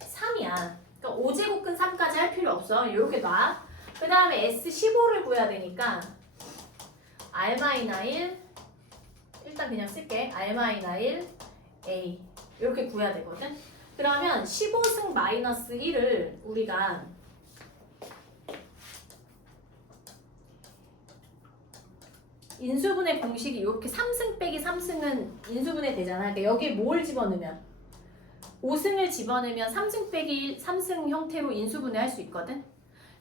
3이야. 그러니까 5제곱근 3까지 할 필요 없어. 이렇게 놔. 그 다음에 S15를 구해야 되니까 R-1 일단 그냥 쓸게. R-1 A 이렇게 구해야 되거든. 그러면 15승 마이너스 1을 우리가 인수분해 공식이 이렇게 3승 빼기 3승은 인수분해 되잖아. 그러니까 여기에 뭘 집어넣으면 5승을 집어넣으면 3승 빼기 3승 형태로 인수분해 할 수 있거든.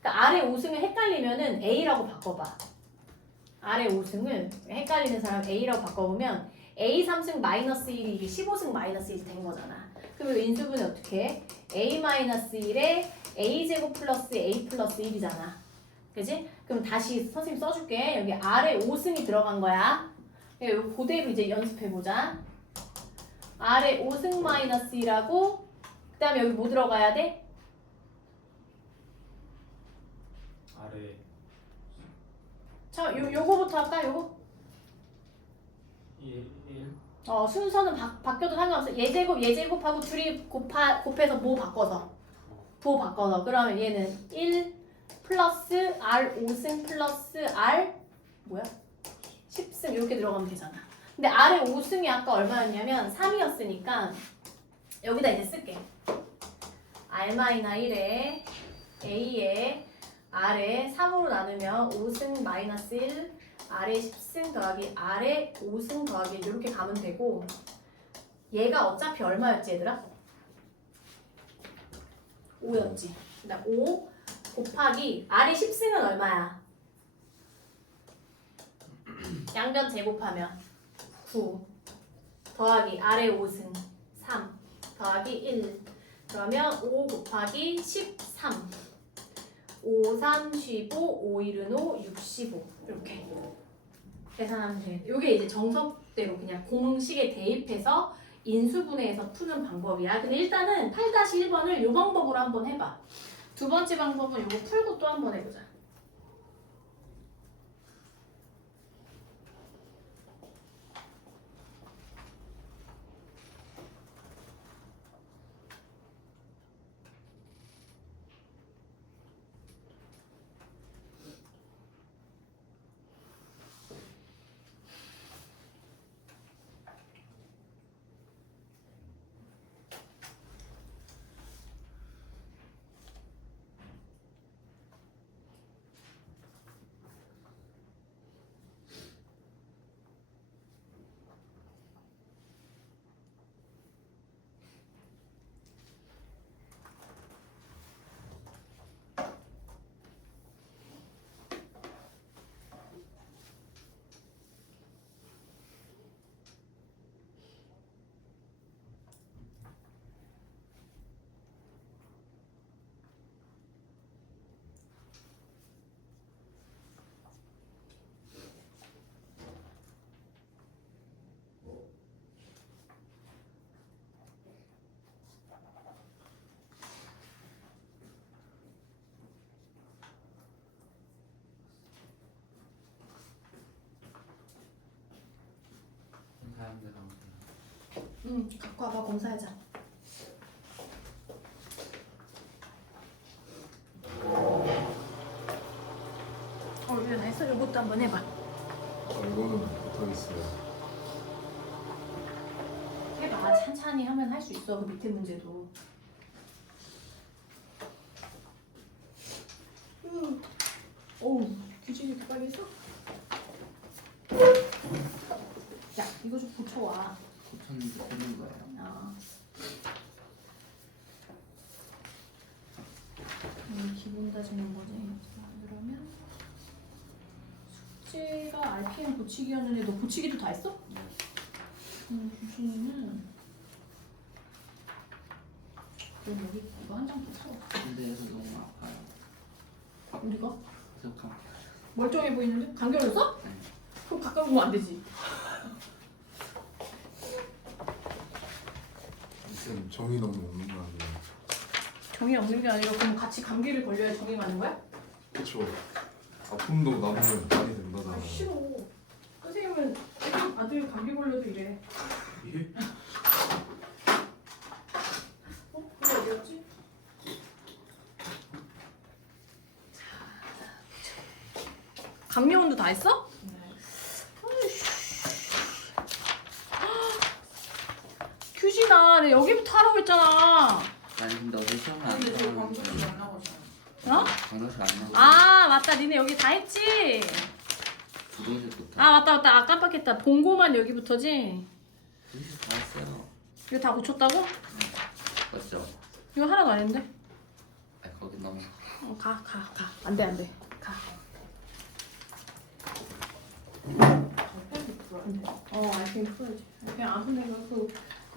그러니까 아래 5승을 헷갈리면은 A라고 바꿔봐. 아래 5승을 헷갈리는 사람 A라고 바꿔보면 A 3승 마이너스 1이 이게 15승 마이너스 1이 된 거잖아. 그럼 이 인수분해 어떻게 해? A 마이너스 1에 A 제곱 플러스 A 플러스 1이잖아. 그지? 그럼 다시 선생님 써줄게. 여기 R에 5승이 들어간 거야. 이거 그대로 이제 연습해보자. R에 5승 마이너스 1하고 그 다음에 여기 뭐 들어가야 돼? 아래 자, 요거부터 할까? 요거? 1 순서는 바뀌어도 상관없어. 얘 제곱하고 둘이 곱해서 뭐 바꿔서. 부 바꿔서. 그러면 얘는 1 플러스 R 5승 플러스 R 뭐야? 10승 이렇게 들어가면 되잖아. 근데 R의 5승이 아까 얼마였냐면 3이었으니까 여기다 이제 쓸게. R-1에 A에 R에 3으로 나누면 5승 마이너스 1 R에 10승 더하기 R에 5승 더하기 이렇게 가면 되고 얘가 어차피 얼마였지 얘들아? 5였지. 그다음 5 곱하기 R이 10승은 얼마야? 양변 제곱하면 9 더하기 R의 5승 3 더하기 1 그러면 5 곱하기 13 5, 3, 15, 5, 1은 5, 65 이렇게 계산하면 돼. 이게 이제 정석대로 그냥 공식에 대입해서 인수분해해서 푸는 방법이야. 근데 일단은 8-1번을 이 방법으로 한번 해봐. 두 번째 방법은 이거 풀고 또 한번 해보자. 사람들 갖고 와봐. 검사하자. 일어나 했어. 이것도 한번 해봐. 이거는 못하겠어요. 해봐. 찬찬히 하면 할 수 있어. 그 밑에 문제도. 어우, 규진이 이렇게 빨리 했어? 야, 이거 좀 고쳐와. 고쳤는데 되는 거예요. 아. 기본 다지는 거지. 자, 그러면 숙제가 RPM 고치기였는데 너 고치기도 다 했어? 규진이는 그럼 여기 이거 한 장 더 쳐. 근데에서 너무 아파요. 우리가 잠깐. 멀쩡해 보이는데 감기 걸렸어? 네. 그럼 가까이 오면 안 되지. 쌤 정이 너무 없는 거 아니에요? 정이 없는 게 아니라 그럼 같이 감기를 걸려야 정이 많은 거야? 그쵸. 아픔도 나누면 많이 아 된다잖아요. 싫어. 선생님은 아들 감기 걸려도 이래. 예? 그게 어디였지? 감미온도 다 했어? 규진아, 내가 여기부터 하라고 했잖아. 아니 근데 어제 시험을 안 근데 저희 나왔는데. 방송이 안 나오잖아. 어? 강도실 안 나오고. 아 맞다, 니네 여기 다 했지. 부동실부터. 아 맞다, 아 깜빡했다. 본고만 여기부터지. 부동실 다 했어요. 이거 다 고쳤다고? 맞죠? 이거 하나도 안 했는데. 아 거기 너무. 가. 안돼 가. 알펜 풀어야지. 알펜 안 풀면 그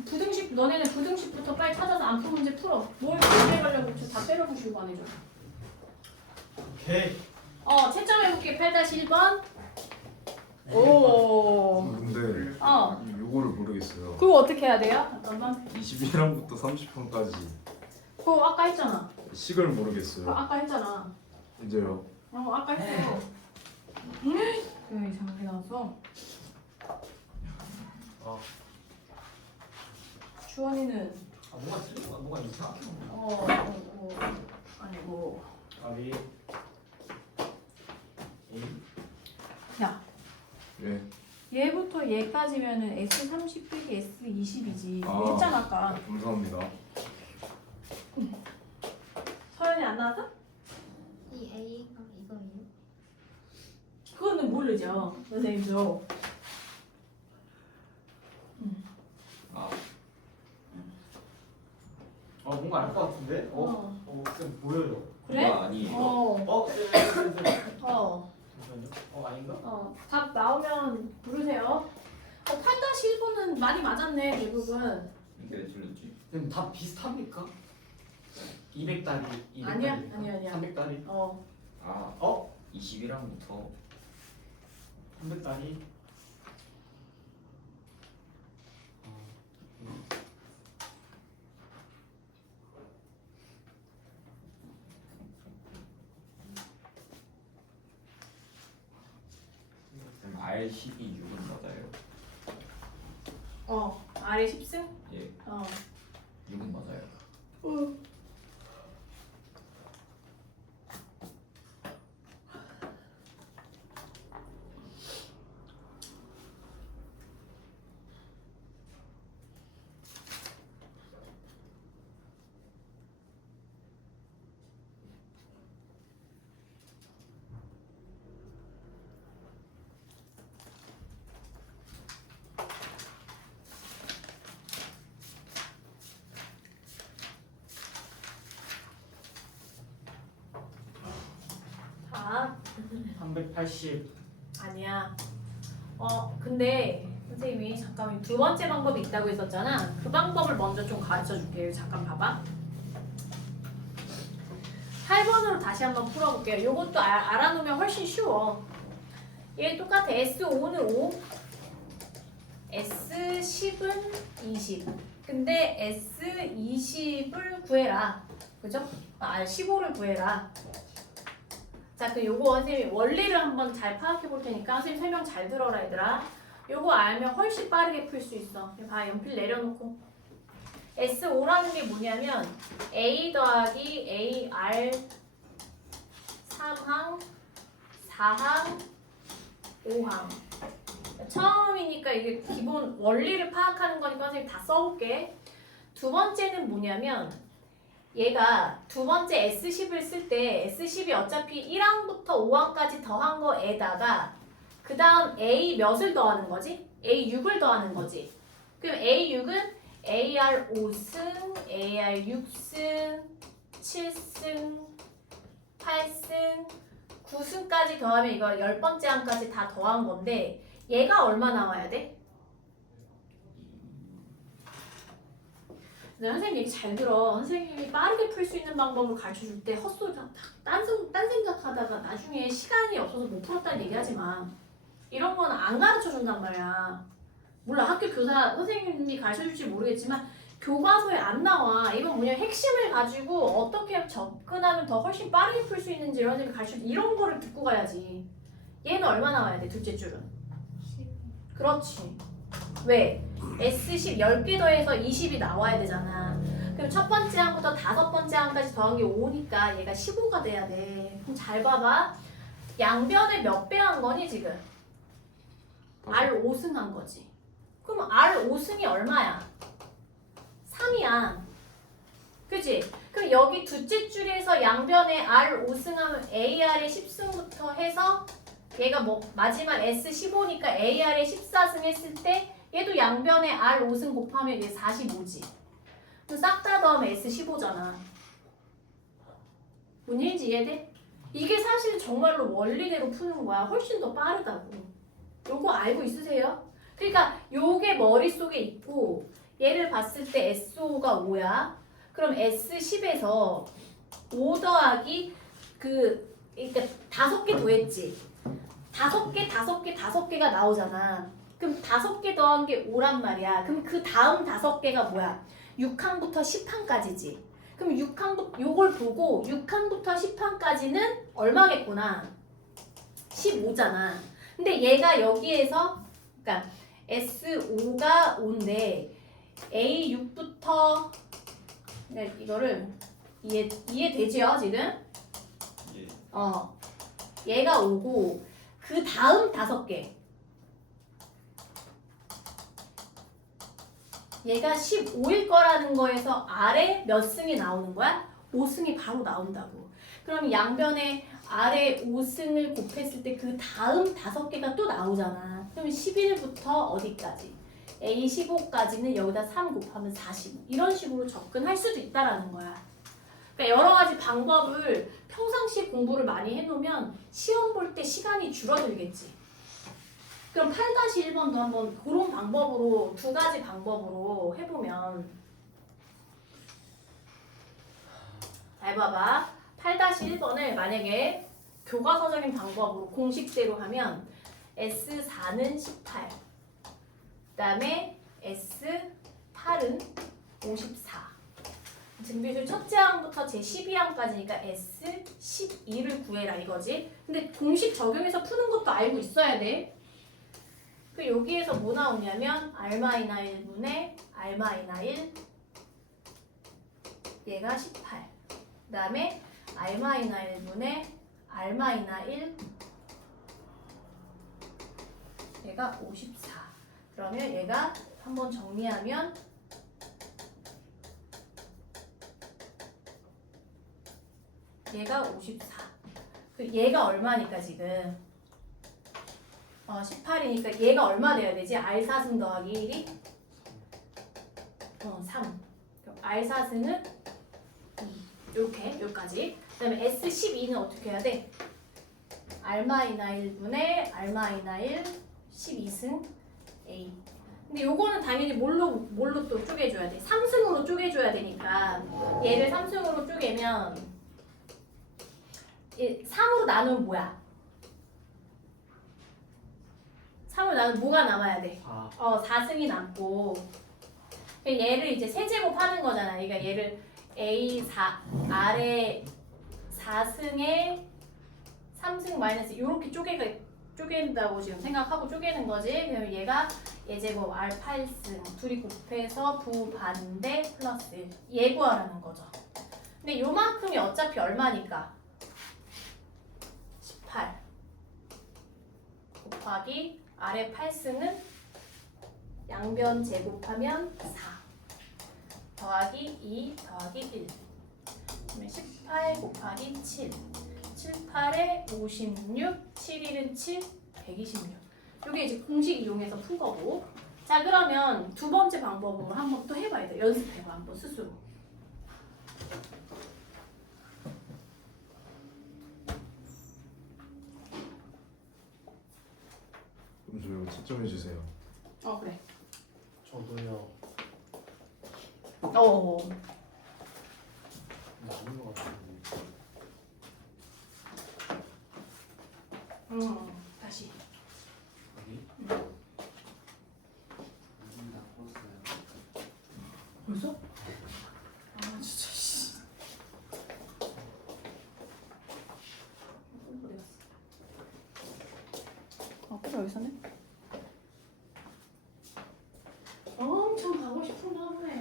부등식, 너네는 부등식부터 빨리 찾아서 안푼 문제 풀어. 뭘 문제 가려고 다 때려부시고 안 해줘. 오케이. 채점해볼게. 8-1번. 오. 근데 요거를 모르겠어요. 그거 어떻게 해야 돼요? 잠깐만. 21항부터 30항까지 그거 아까 했잖아. 식을 그거 모르겠어요. 아까 했잖아. 이제요. 아까 했어. 왜 이상하게 나왔어? 주원이는 뭐가 틀린 거야? 뭐가 이상하게 나오네. 아니고. 아리. 야, 예. 얘부터 얘까지면은 S30 빼기 S20이지. 아. 했잖아 아까. 감사합니다. 서연이 안 나왔어? 이 A가 이거예요? 그거는 모르죠. 선생님도. 뭔가 알 것 같은데? 쌤 보여요. 그래? 그거 아니에요. 쌤. 어. 잠시만요. 아닌가? 답 나오면 부르세요. 8-1번은 많이 맞았네, 대부분. 이게 왜 틀렸지? 쌤 다 비슷합니까? 200다리, 200다리. 아니야. 300다리. 아 21항부터 300다리. R12 6은 맞아요. 아래 10승? 예, 6은 맞아요. 다 380. 아니야. 근데 선생님이 잠깐 두 번째 방법이 있다고 했었잖아. 그 방법을 먼저 좀 가르쳐 줄게요. 잠깐 봐봐. 8번으로 다시 한번 풀어볼게요. 이것도 알아놓으면 훨씬 쉬워. 얘 똑같아. S5는 5, S10은 20. 근데 S20을 구해라. 그죠? 15를 구해라. 자, 그럼 요거 선생님이 원리를 한번 잘 파악해 볼 테니까 선생님 설명 잘 들어라 얘들아. 요거 알면 훨씬 빠르게 풀 수 있어. 봐, 연필 내려놓고. S5라는 게 뭐냐면 A 더하기 AR 3항, 4항, 5항. 처음이니까 이게 기본 원리를 파악하는 거니까 선생님 다 써볼게. 두 번째는 뭐냐면 얘가 두 번째 S10을 쓸 때 S10이 어차피 1항부터 5항까지 더한 거에다가 그 다음 A 몇을 더하는 거지? A6을 더하는 거지. 그럼 A6은 AR 5승, AR 6승, 7승, 8승, 9승까지 더하면 이거 10번째 항까지 다 더한 건데 얘가 얼마 나와야 돼? 근데 선생님 얘기 잘 들어. 선생님이 빠르게 풀 수 있는 방법을 가르쳐줄 때 헛소리 딴 생각하다가 나중에 시간이 없어서 못 풀었다는 얘기하지 마. 이런 건 안 가르쳐준단 말이야. 몰라, 학교 교사 선생님이 가르쳐줄지 모르겠지만 교과서에 안 나와. 이건 뭐냐, 핵심을 가지고 어떻게 접근하면 더 훨씬 빠르게 풀 수 있는지 선생님이 가르쳐줄 이런 거를 듣고 가야지. 얘는 얼마 나와야 돼, 둘째 줄은? 10. 그렇지. 왜? S10 10개 더해서 20이 나와야 되잖아. 그럼 첫 번째 항부터 다섯 번째 항까지 더한 게 5니까 얘가 15가 돼야 돼. 그럼 잘 봐봐. 양변을 몇 배 한 거니 지금? R 5승 한 거지. 그럼 R 5승이 얼마야? 3이야. 그지? 그럼 여기 둘째 줄에서 양변에 R 5승 하면 AR의 10승부터 해서 얘가 뭐 마지막 S15니까 AR의 14승 했을 때 얘도 양변에 R 5승 곱하면 얘 45지. 그럼 싹 다 더하면 S15잖아. 뭔 얘기인지 이해돼? 이게 사실 정말로 원리대로 푸는 거야. 훨씬 더 빠르다고. 요거 알고 있으세요? 그러니까 요게 머릿속에 있고 얘를 봤을 때 S5가 5야. 그럼 S10에서 5 더하기 그러니까 5개 더했지. 5개가 나오잖아. 그럼 5개 더한 게 5란 말이야. 그럼 그 다음 5개가 뭐야? 6항부터 10항까지지. 그럼 6항부터 요걸 보고 6항부터 10항까지는 얼마겠구나? 15잖아. 근데 얘가 여기에서 그러니까 S5가 5인데 A6부터 이거를 이해되지요 지금? 예. 얘가 5고 그 다음 5개 얘가 15일 거라는 거에서 아래 몇 승이 나오는 거야? 5승이 바로 나온다고. 그럼 양변에 아래 5승을 곱했을 때 그 다음 5개가 또 나오잖아. 그럼 11부터 어디까지? A15까지는 여기다 3 곱하면 45 이런 식으로 접근할 수도 있다라는 거야. 그러니까 여러 가지 방법을 평상시 공부를 많이 해놓으면 시험 볼 때 시간이 줄어들겠지. 그럼 8-1번도 한번 그런 방법으로 두 가지 방법으로 해보면 잘 봐봐. 8-1번을 만약에 교과서적인 방법으로 공식대로 하면 S4는 18 그다음에 S8은 54 등비술 첫째 항부터 제12항까지니까 S12를 구해라 이거지. 근데 공식 적용해서 푸는 것도 알고 있어야 돼. 그 여기에서 뭐 나오냐면 R-1분의 R-1 얘가 18 그 다음에 R-1분의 R-1 얘가 54 그러면 얘가 한번 정리하면 얘가 54 그 얘가 얼마니까 지금 18이니까 얘가 얼마 돼야 되지? R4승 더하기 1이 3 그럼 R4승은 2 이렇게 여기까지 그 다음에 S12는 어떻게 해야 돼? R-1분의 R-1 12승 A 근데 요거는 당연히 뭘로 또 쪼개줘야 돼? 3승으로 쪼개줘야 되니까 얘를 3승으로 쪼개면 3으로 나누면 뭐야? 3으로 나누면 뭐가 남아야 돼? 4. 4승이 남고 얘를 이제 세제곱 하는 거잖아. 그러니까 얘를 A4 아래 4승에 3승 마이너스 이렇게 쪼갠다고 지금 생각하고 쪼개는 거지. 그러면 얘가 예제곱 R8승 둘이 곱해서 부반대 플러스 1 예구하라는 거죠. 근데 요만큼이 어차피 얼마니까? 18 곱하기 아래 8승은 양변 제곱하면 4 더하기 2 더하기 1 그러면 18 곱하기 7 7, 8에 56 7, 1은 7 126 이게 이제 공식 이용해서 푼 거고 자 그러면 두 번째 방법으로 한번 또 해봐야 돼. 연습해봐 한번 스스로. 그럼 저 이거 채점해 주세요. 그래. 저도요. 맞는 것 같은데. 다시. 여기? 벌써? 진짜 씨. 그래 여기 있었네. 엄청 가고 싶은 마음에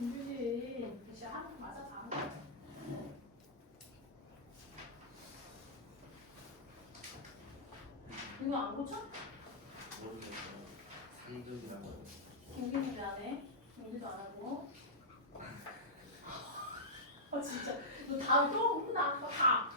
민규지. 진짜 하나 맞아서 안 가. 이거 안 고쳐? 모르겠어요. 상득이라고. 김규지 안 해? 민규도 안 하고. 진짜 너 다음에 또 혼나. 너 가.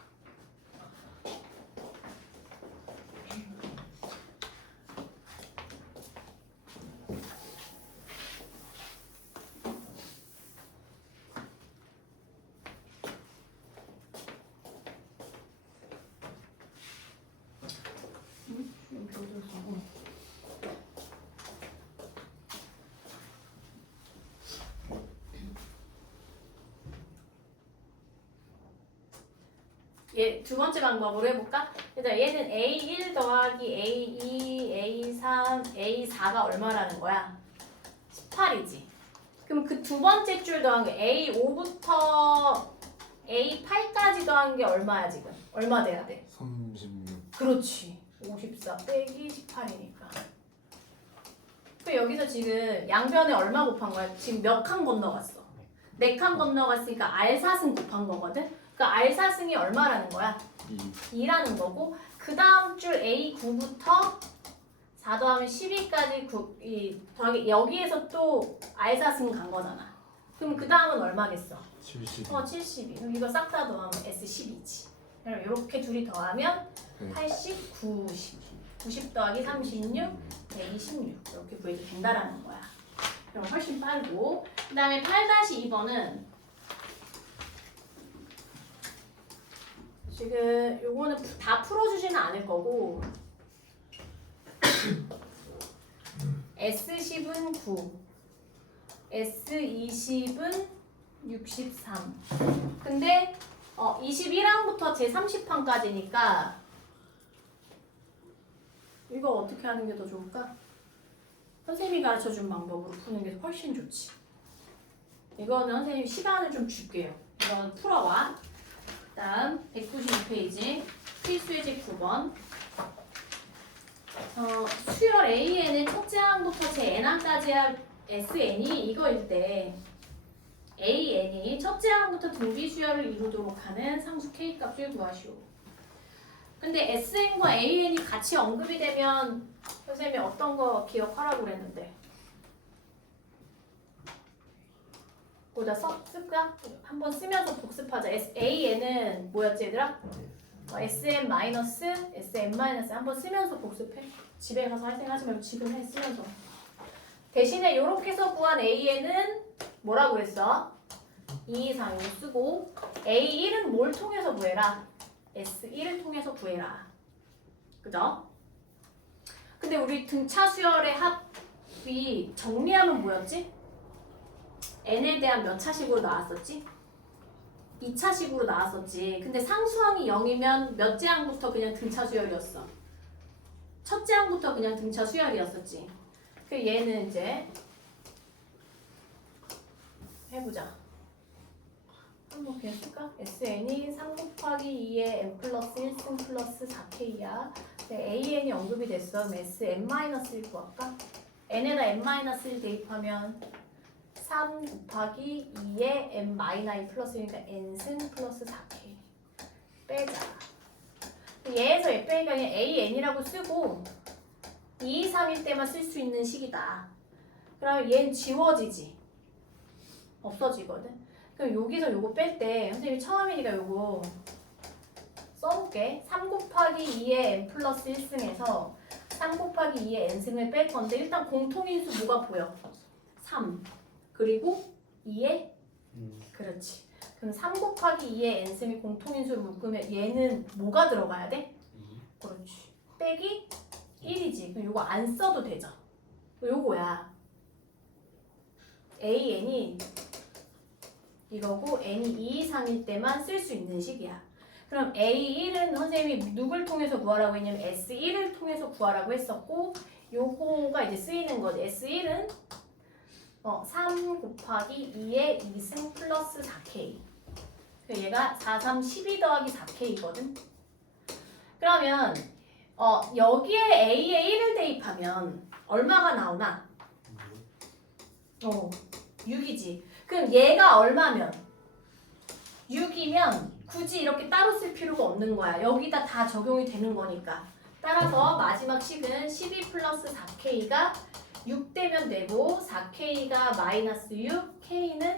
얘 두 번째 방법으로 해볼까? 일단 얘는 A1 더하기 A2, A3, A4가 얼마라는 거야? 18이지. 그럼 그 두 번째 줄 더한 게 A5부터 A8까지 더한 게 얼마야 지금? 얼마 돼야 돼? 36. 그렇지. 54 빼기 18이니까. 그 여기서 지금 양변에 얼마 곱한 거야? 지금 몇 칸 건너갔어? 4칸 건너갔으니까 R4승 곱한 거거든? 그 R4승이 얼마라는 거야? 2라는 거고 그 다음 줄 A9부터 4 더하면 12까지 더하기 여기에서 또 R4승 간 거잖아. 그럼 그 다음은 얼마겠어? 70. 72. 그럼 이거 싹 다 더하면 S12지. 그럼 이렇게 둘이 더하면 네. 80, 90. 90 더하기 36, 126 이렇게 구해도 된다라는 거야. 그럼 훨씬 빠르고 그 다음에 8-2번은 지금 요거는 다 풀어주지는 않을 거고 S10은 9 S20은 63 근데 21항부터 제30항까지니까 이거 어떻게 하는 게 더 좋을까? 선생님이 가르쳐준 방법으로 푸는 게 훨씬 좋지. 이거는 선생님 시간을 좀 줄게요. 이건 풀어와. 다음 196페이지 필수예제 9번 수열 AN은 첫째 항부터 제 n항까지의 SN이 이거일 때 AN이 첫째 항부터 등비 수열을 이루도록 하는 상수 K 값을 구하시오. 근데 SN과 AN이 같이 언급이 되면 선생님이 어떤 거 기억하라고 그랬는데 보다 쓸까? 한번 쓰면서 복습하자. AN은 뭐였지 얘들아? SM 마이너스 SM 마이너스 한번 쓰면서 복습해. 집에 가서 할 생각 하지 말고 지금 해 쓰면서. 대신에 이렇게 해서 구한 AN은 뭐라고 그랬어? 2 이상 이거 쓰고 A1은 뭘 통해서 구해라? S1을 통해서 구해라. 그죠? 근데 우리 등차 수열의 합이 정리하면 뭐였지? n에 대한 몇 차식으로 나왔었지? 2차식으로 나왔었지. 근데 상수항이 0이면 몇째 항부터 그냥 등차 수열이었어. 첫째 항부터 그냥 등차 수열이었었지. 그 얘는 이제 해보자. 한번 그냥 쓸까? SN이 3 곱하기 2의 n 플러스 1승 플러스 4K야. AN이 언급이 됐어. 그럼 SM-1 구할까? n에다 n-1 대입하면 3 곱하기 2의 n-1 플러스 그러니까 n승 플러스 4K 빼자. 얘에서 얘 빼니까 그냥 AN이라고 쓰고 2 이상일 때만 쓸 수 있는 식이다. 그러면 얘는 지워지지. 없어지거든. 그럼 여기서 요거 뺄 때 선생님이 처음이니까 요거 써볼게. 3 곱하기 2의 n 플러스 1승에서 3 곱하기 2의 n승을 뺄 건데 일단 공통인수 뭐가 보여? 3 그리고 2의 그렇지. 그럼 3 곱하기 2의 n승이 공통인수를 묶으면 얘는 뭐가 들어가야 돼? 그렇지. 빼기 1이지. 그럼 요거 안 써도 되죠. 요거야. AN이 이거고 n이 2 이상일 때만 쓸 수 있는 식이야. 그럼 A1은 선생님이 누굴 통해서 구하라고 했냐면 S1을 통해서 구하라고 했었고 요거가 이제 쓰이는 거지. S1은 3 곱하기 2의 2승 플러스 4K. 얘가 4, 3, 12 더하기 4K거든. 그러면 여기에 A에 1을 대입하면 얼마가 나오나? 6이지. 그럼 얘가 얼마면? 6이면 굳이 이렇게 따로 쓸 필요가 없는 거야. 여기다 다 적용이 되는 거니까. 따라서 마지막 식은 12 플러스 4K가 6 되면 되고 4K가 마이너스 6, K는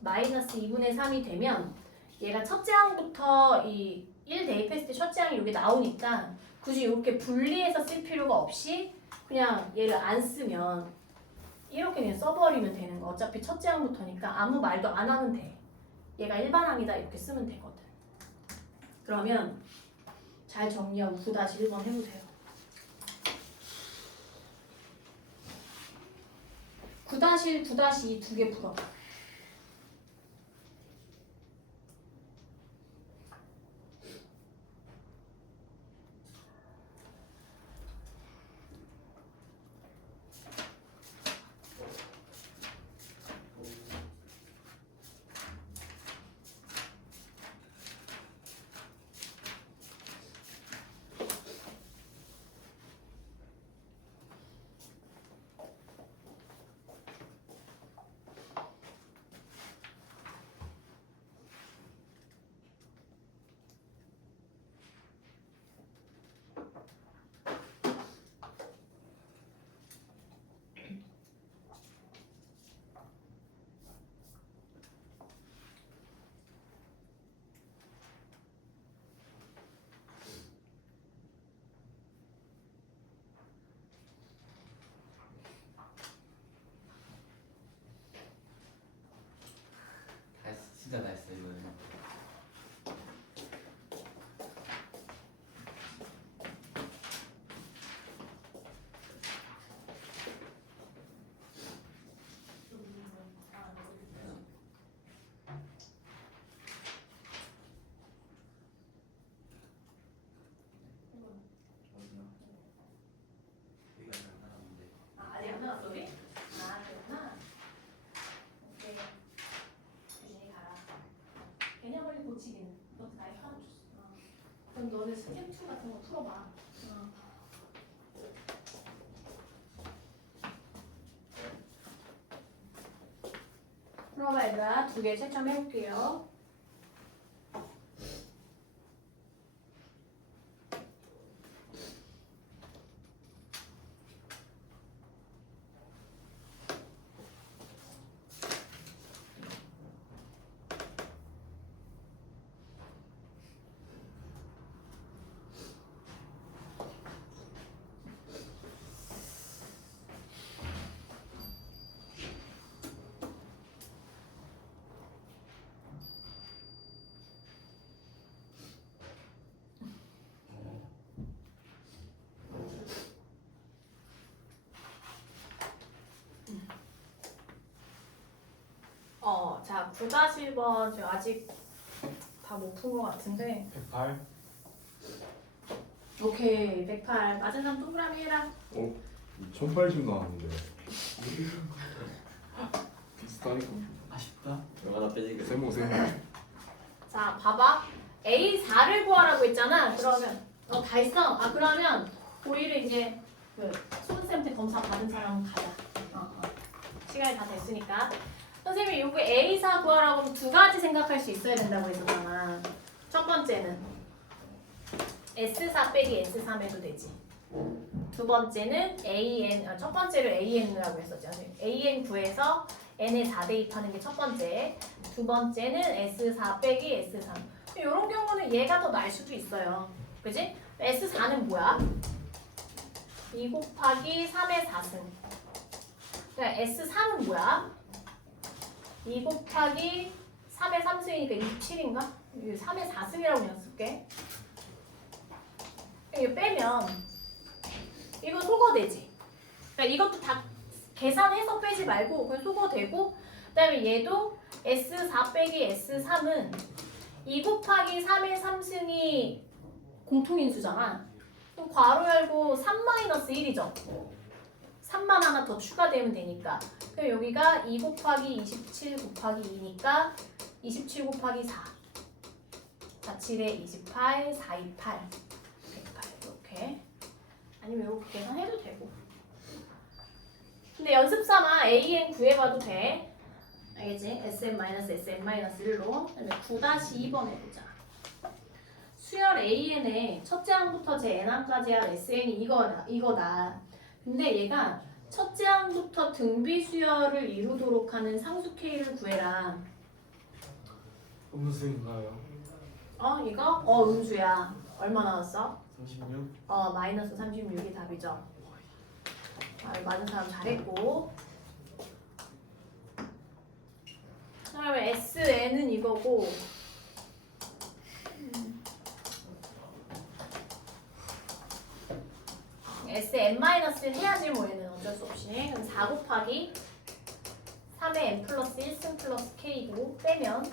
마이너스 2분의 3이 되면 얘가 첫째 항부터 이 1 대입했을 때 첫째 항이 여기 나오니까 굳이 이렇게 분리해서 쓸 필요가 없이 그냥 얘를 안 쓰면 이렇게 그냥 써버리면 되는 거. 어차피 첫째 항부터니까 아무 말도 안 하면 돼. 얘가 일반항이다 이렇게 쓰면 되거든. 그러면 잘 정리하고 9-1번 해보세요. 9-1, 9-2 두 개 풀어. 그럼 너네 스텝 2 같은 거 풀어봐. 풀어봐 얘들아. 2개 채점해볼게요. 자 9-1번 지금 아직 다 못 푼 것 같은데 108. 오케이 108 맞은 사람 동그라미 해라. 1080 나왔는데. 비슷하니까. 아쉽다. 얼마나 빼지겠어? 세모. 자 봐봐 A4를 구하라고 했잖아. 그러면 다 했어? 그러면 고의를 이제 그 손쌤한테 검사 받은 사람 가자. 시간이 다 됐으니까 선생님이 요거 A4 구하라고 하면 2가지 생각할 수 있어야 된다고 했었잖아. 첫 번째는 S4 빼기 S3 해도 되지. 두 번째는 AN, 첫 번째를 AN이라고 했었죠. AN 구해서 N에 4 대입하는 게 첫 번째. 두 번째는 S4 빼기 S3. 이런 경우는 얘가 더 날 수도 있어요. 그지? S4는 뭐야? 2 곱하기 3의 4승. S3은 뭐야? 2 곱하기 3의 3승이니까 27인가? 3의 4승이라고 그냥 쓸게. 이거 빼면 이거 소거되지. 그러니까 이것도 다 계산해서 빼지 말고 그냥 소거되고 그 다음에 얘도 S4 빼기 S3은 2 곱하기 3의 3승이 공통인수잖아. 그럼 괄호 열고 3-1이죠. 3만 하나 더 추가되면 되니까. 그럼 여기가 2 곱하기 27 곱하기 2니까 27 곱하기 4. 4, 7에 28, 4, 28, 108 이렇게. 아니면 이렇게 계산해도 되고. 근데 연습 삼아 AN 구해봐도 돼. 알겠지? SM-SM-1로. 그다음에 9-2번 해보자. 수열 AN에 첫째 항부터 제 N항까지 할 SN이 이거다. 근데 얘가 첫째 항부터 등비 수열을 이루도록 하는 상수 K를 구해라. 음수인가요? 이거? 음수야. 얼마 나왔어? 36. 마이너스 36이 답이죠. 많은 사람 잘했고. 그다음에 SN은 이거고. SM-를 해야지 뭐 얘는 어쩔 수 없이. 그럼 4 곱하기 3의 n 플러스 1승 플러스 k고 빼면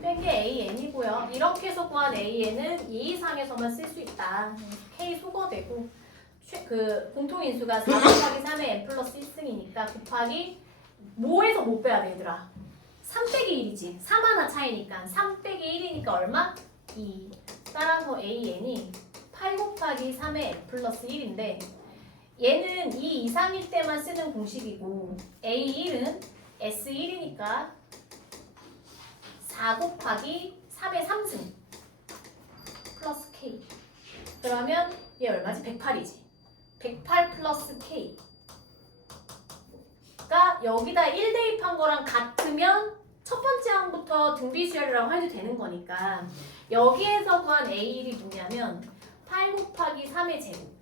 뺀 게 AN이고요. 이렇게 해서 구한 AN은 2 이상에서만 쓸 수 있다. K 소거되고 그 공통인수가 4 곱하기 3의 n 플러스 1승이니까 곱하기 뭐에서 못 빼야 돼 얘들아? 3 빼기 1이지. 3 하나 차이니까 3 빼기 1이니까 얼마? 2. 따라서 AN이 8 곱하기 3의 n 플러스 1인데 얘는 2 이상일 때만 쓰는 공식이고 A1은 S1이니까 4 곱하기 3의 3승 플러스 K. 그러면 얘 얼마지? 108이지. 108 플러스 K. 가 여기다 1 대입한 거랑 같으면 첫 번째 항부터 등비수열이라고 해도 되는 거니까 여기에서 구한 A1이 뭐냐면 8 곱하기 3의 제곱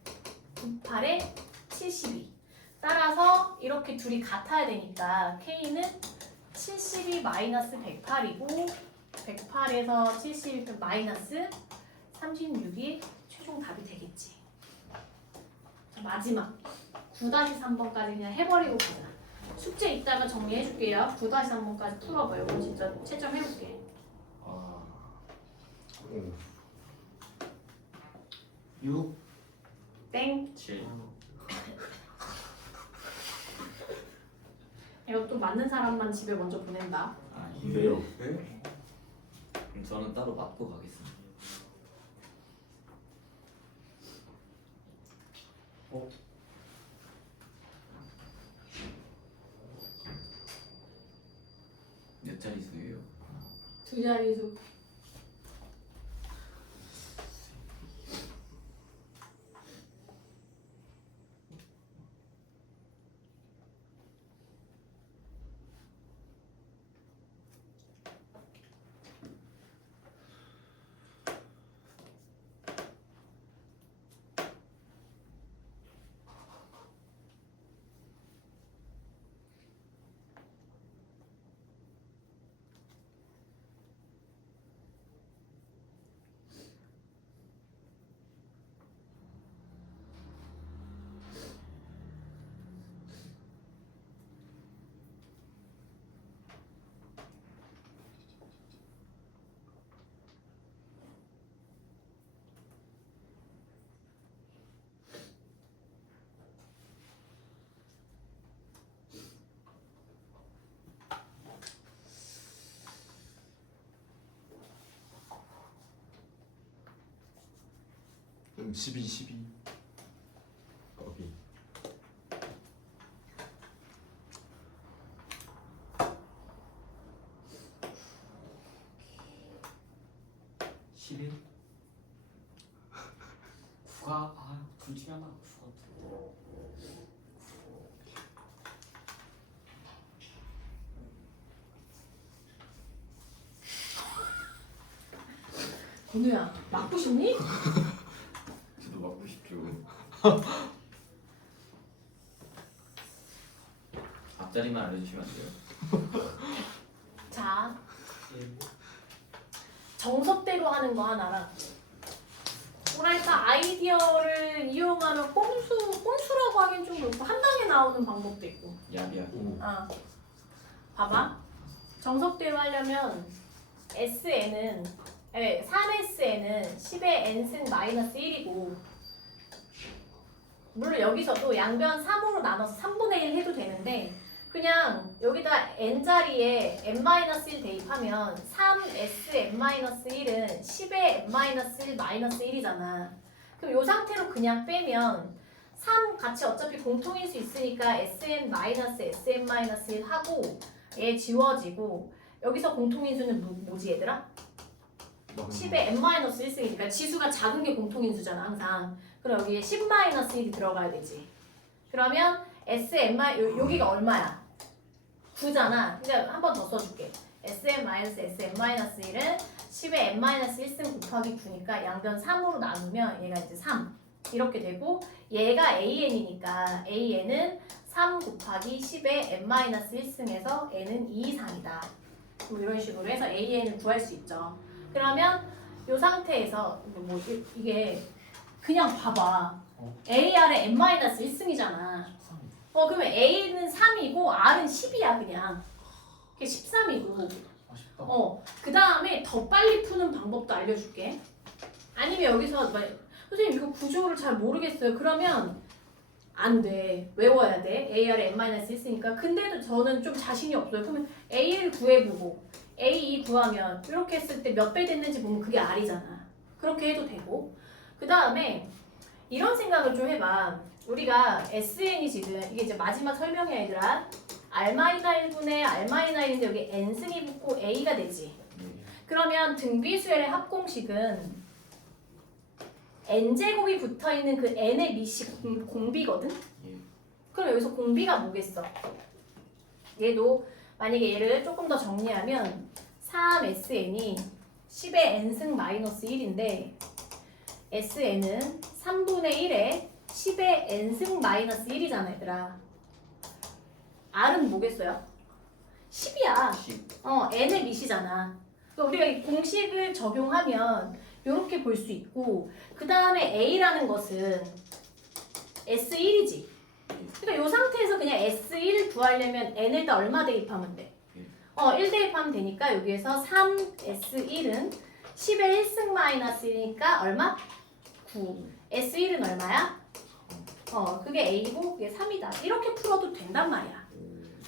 98에 72. 따라서 이렇게 둘이 같아야 되니까 K는 72 마이너스 108이고 108에서 72 마이너스 36이 최종 답이 되겠지. 자, 마지막 9-3번까지 그냥 해버리고 가자. 숙제 이따가 정리해줄게요. 9-3번까지 풀어봐요. 이건 진짜 채점해볼게. 6. 땡. 7. 이거 또 맞는 사람만 집에 먼저 보낸다. 이래요. 네? 그럼 저는 따로 맞고 가겠습니다. 몇 자릿수예요? 두 자리수. 좀 12. 거기. 구가 둘 중에 하나 구가 건우야, 맞고 싶니? 저도 맞고 싶죠. 앞자리만 알려주시면 안 돼요? 자, 정석대로 하는 거 하나랑 뭐랄까 아이디어를 이용하면 꼼수라고 하긴 좀 그렇고 한 방에 나오는 방법도 있고. 야비하고. 아, 봐봐. 정석대로 하려면 SN은 3SN은 10의 n승 마이너스 1이고 물론 여기서도 양변 3으로 나눠서 3분의 1 해도 되는데 그냥 여기다 n자리에 n-1 대입하면 3sn-1은 10의 n-1 마이너스 1이잖아. 그럼 이 상태로 그냥 빼면 3 같이 어차피 공통일 수 있으니까 sn-sn-1 하고 얘 지워지고 여기서 공통인수는 뭐지 얘들아? 10의 n-1승이니까 지수가 작은 게 공통인수잖아 항상. 그럼 여기에 10-1이 들어가야 되지. 그러면 여기가 얼마야? 9잖아. 근데 한 번 더 써줄게. sn-sn-1은 10의 n-1승 곱하기 9니까 양변 3으로 나누면 얘가 이제 3 이렇게 되고 얘가 an이니까 an은 3 곱하기 10의 n-1승에서 n은 2 이상이다. 뭐 이런 식으로 해서 an을 구할 수 있죠. 그러면 이 상태에서 뭐 이게 그냥 봐봐. AR의 n-1승이잖아. 그러면 A는 3이고 R은 10이야 그냥. 그게 13이고. 아쉽다. 그 다음에 더 빨리 푸는 방법도 알려줄게. 아니면 여기서 선생님 이거 구조를 잘 모르겠어요. 그러면 안 돼. 외워야 돼. AR의 n-1승이니까. 근데도 저는 좀 자신이 없어요. 그러면 A를 구해보고 A2 구하면 이렇게 했을 때 몇 배 됐는지 보면 그게 R이잖아. 그렇게 해도 되고. 그 다음에 이런 생각을 좀 해봐. 우리가 SN이 지금 이게 이제 마지막 설명이야 얘들아. R-1분의 R-1인데 여기 n승이 붙고 A가 되지. 그러면 등비수열의 합공식은 n제곱이 붙어있는 그 n의 밑이 공비거든? 그럼 여기서 공비가 뭐겠어? 얘도 만약에 얘를 조금 더 정리하면 3SN이 10의 n승 마이너스 1인데 SN은 3분의 1에 10의 n승 마이너스 1이잖아 얘들아. R은 뭐겠어요? 10이야. 10. n의 밑이잖아. 그러니까 우리가 이 공식을 적용하면 이렇게 볼 수 있고 그 다음에 A라는 것은 S1이지. 그러니까 이 상태에서 그냥 S1 구하려면 n에다 얼마 대입하면 돼? 1 대입하면 되니까 여기에서 3S1은 10의 1승 마이너스 1이니까 얼마? 9. S1은 얼마야? 그게 A고 그게 3이다. 이렇게 풀어도 된단 말이야.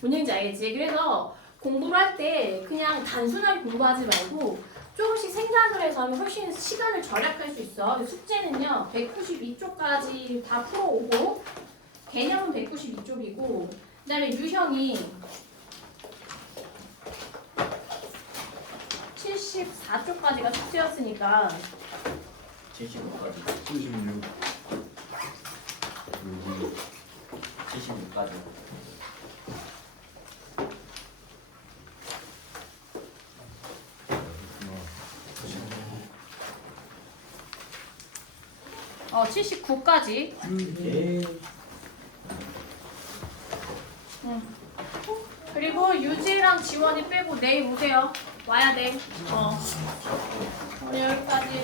뭔 얘기인지 알겠지? 그래서 공부를 할 때 그냥 단순하게 공부하지 말고 조금씩 생각을 해서 하면 훨씬 시간을 절약할 수 있어. 숙제는요 192쪽까지 다 풀어오고 개념은 192쪽이고 그 다음에 유형이 74쪽까지가 숙제였으니까 75까지 76 76까지 어 79까지 예 그리고 유지랑 지원이 빼고 내일 오세요. 와야 돼. 우리 여기까지.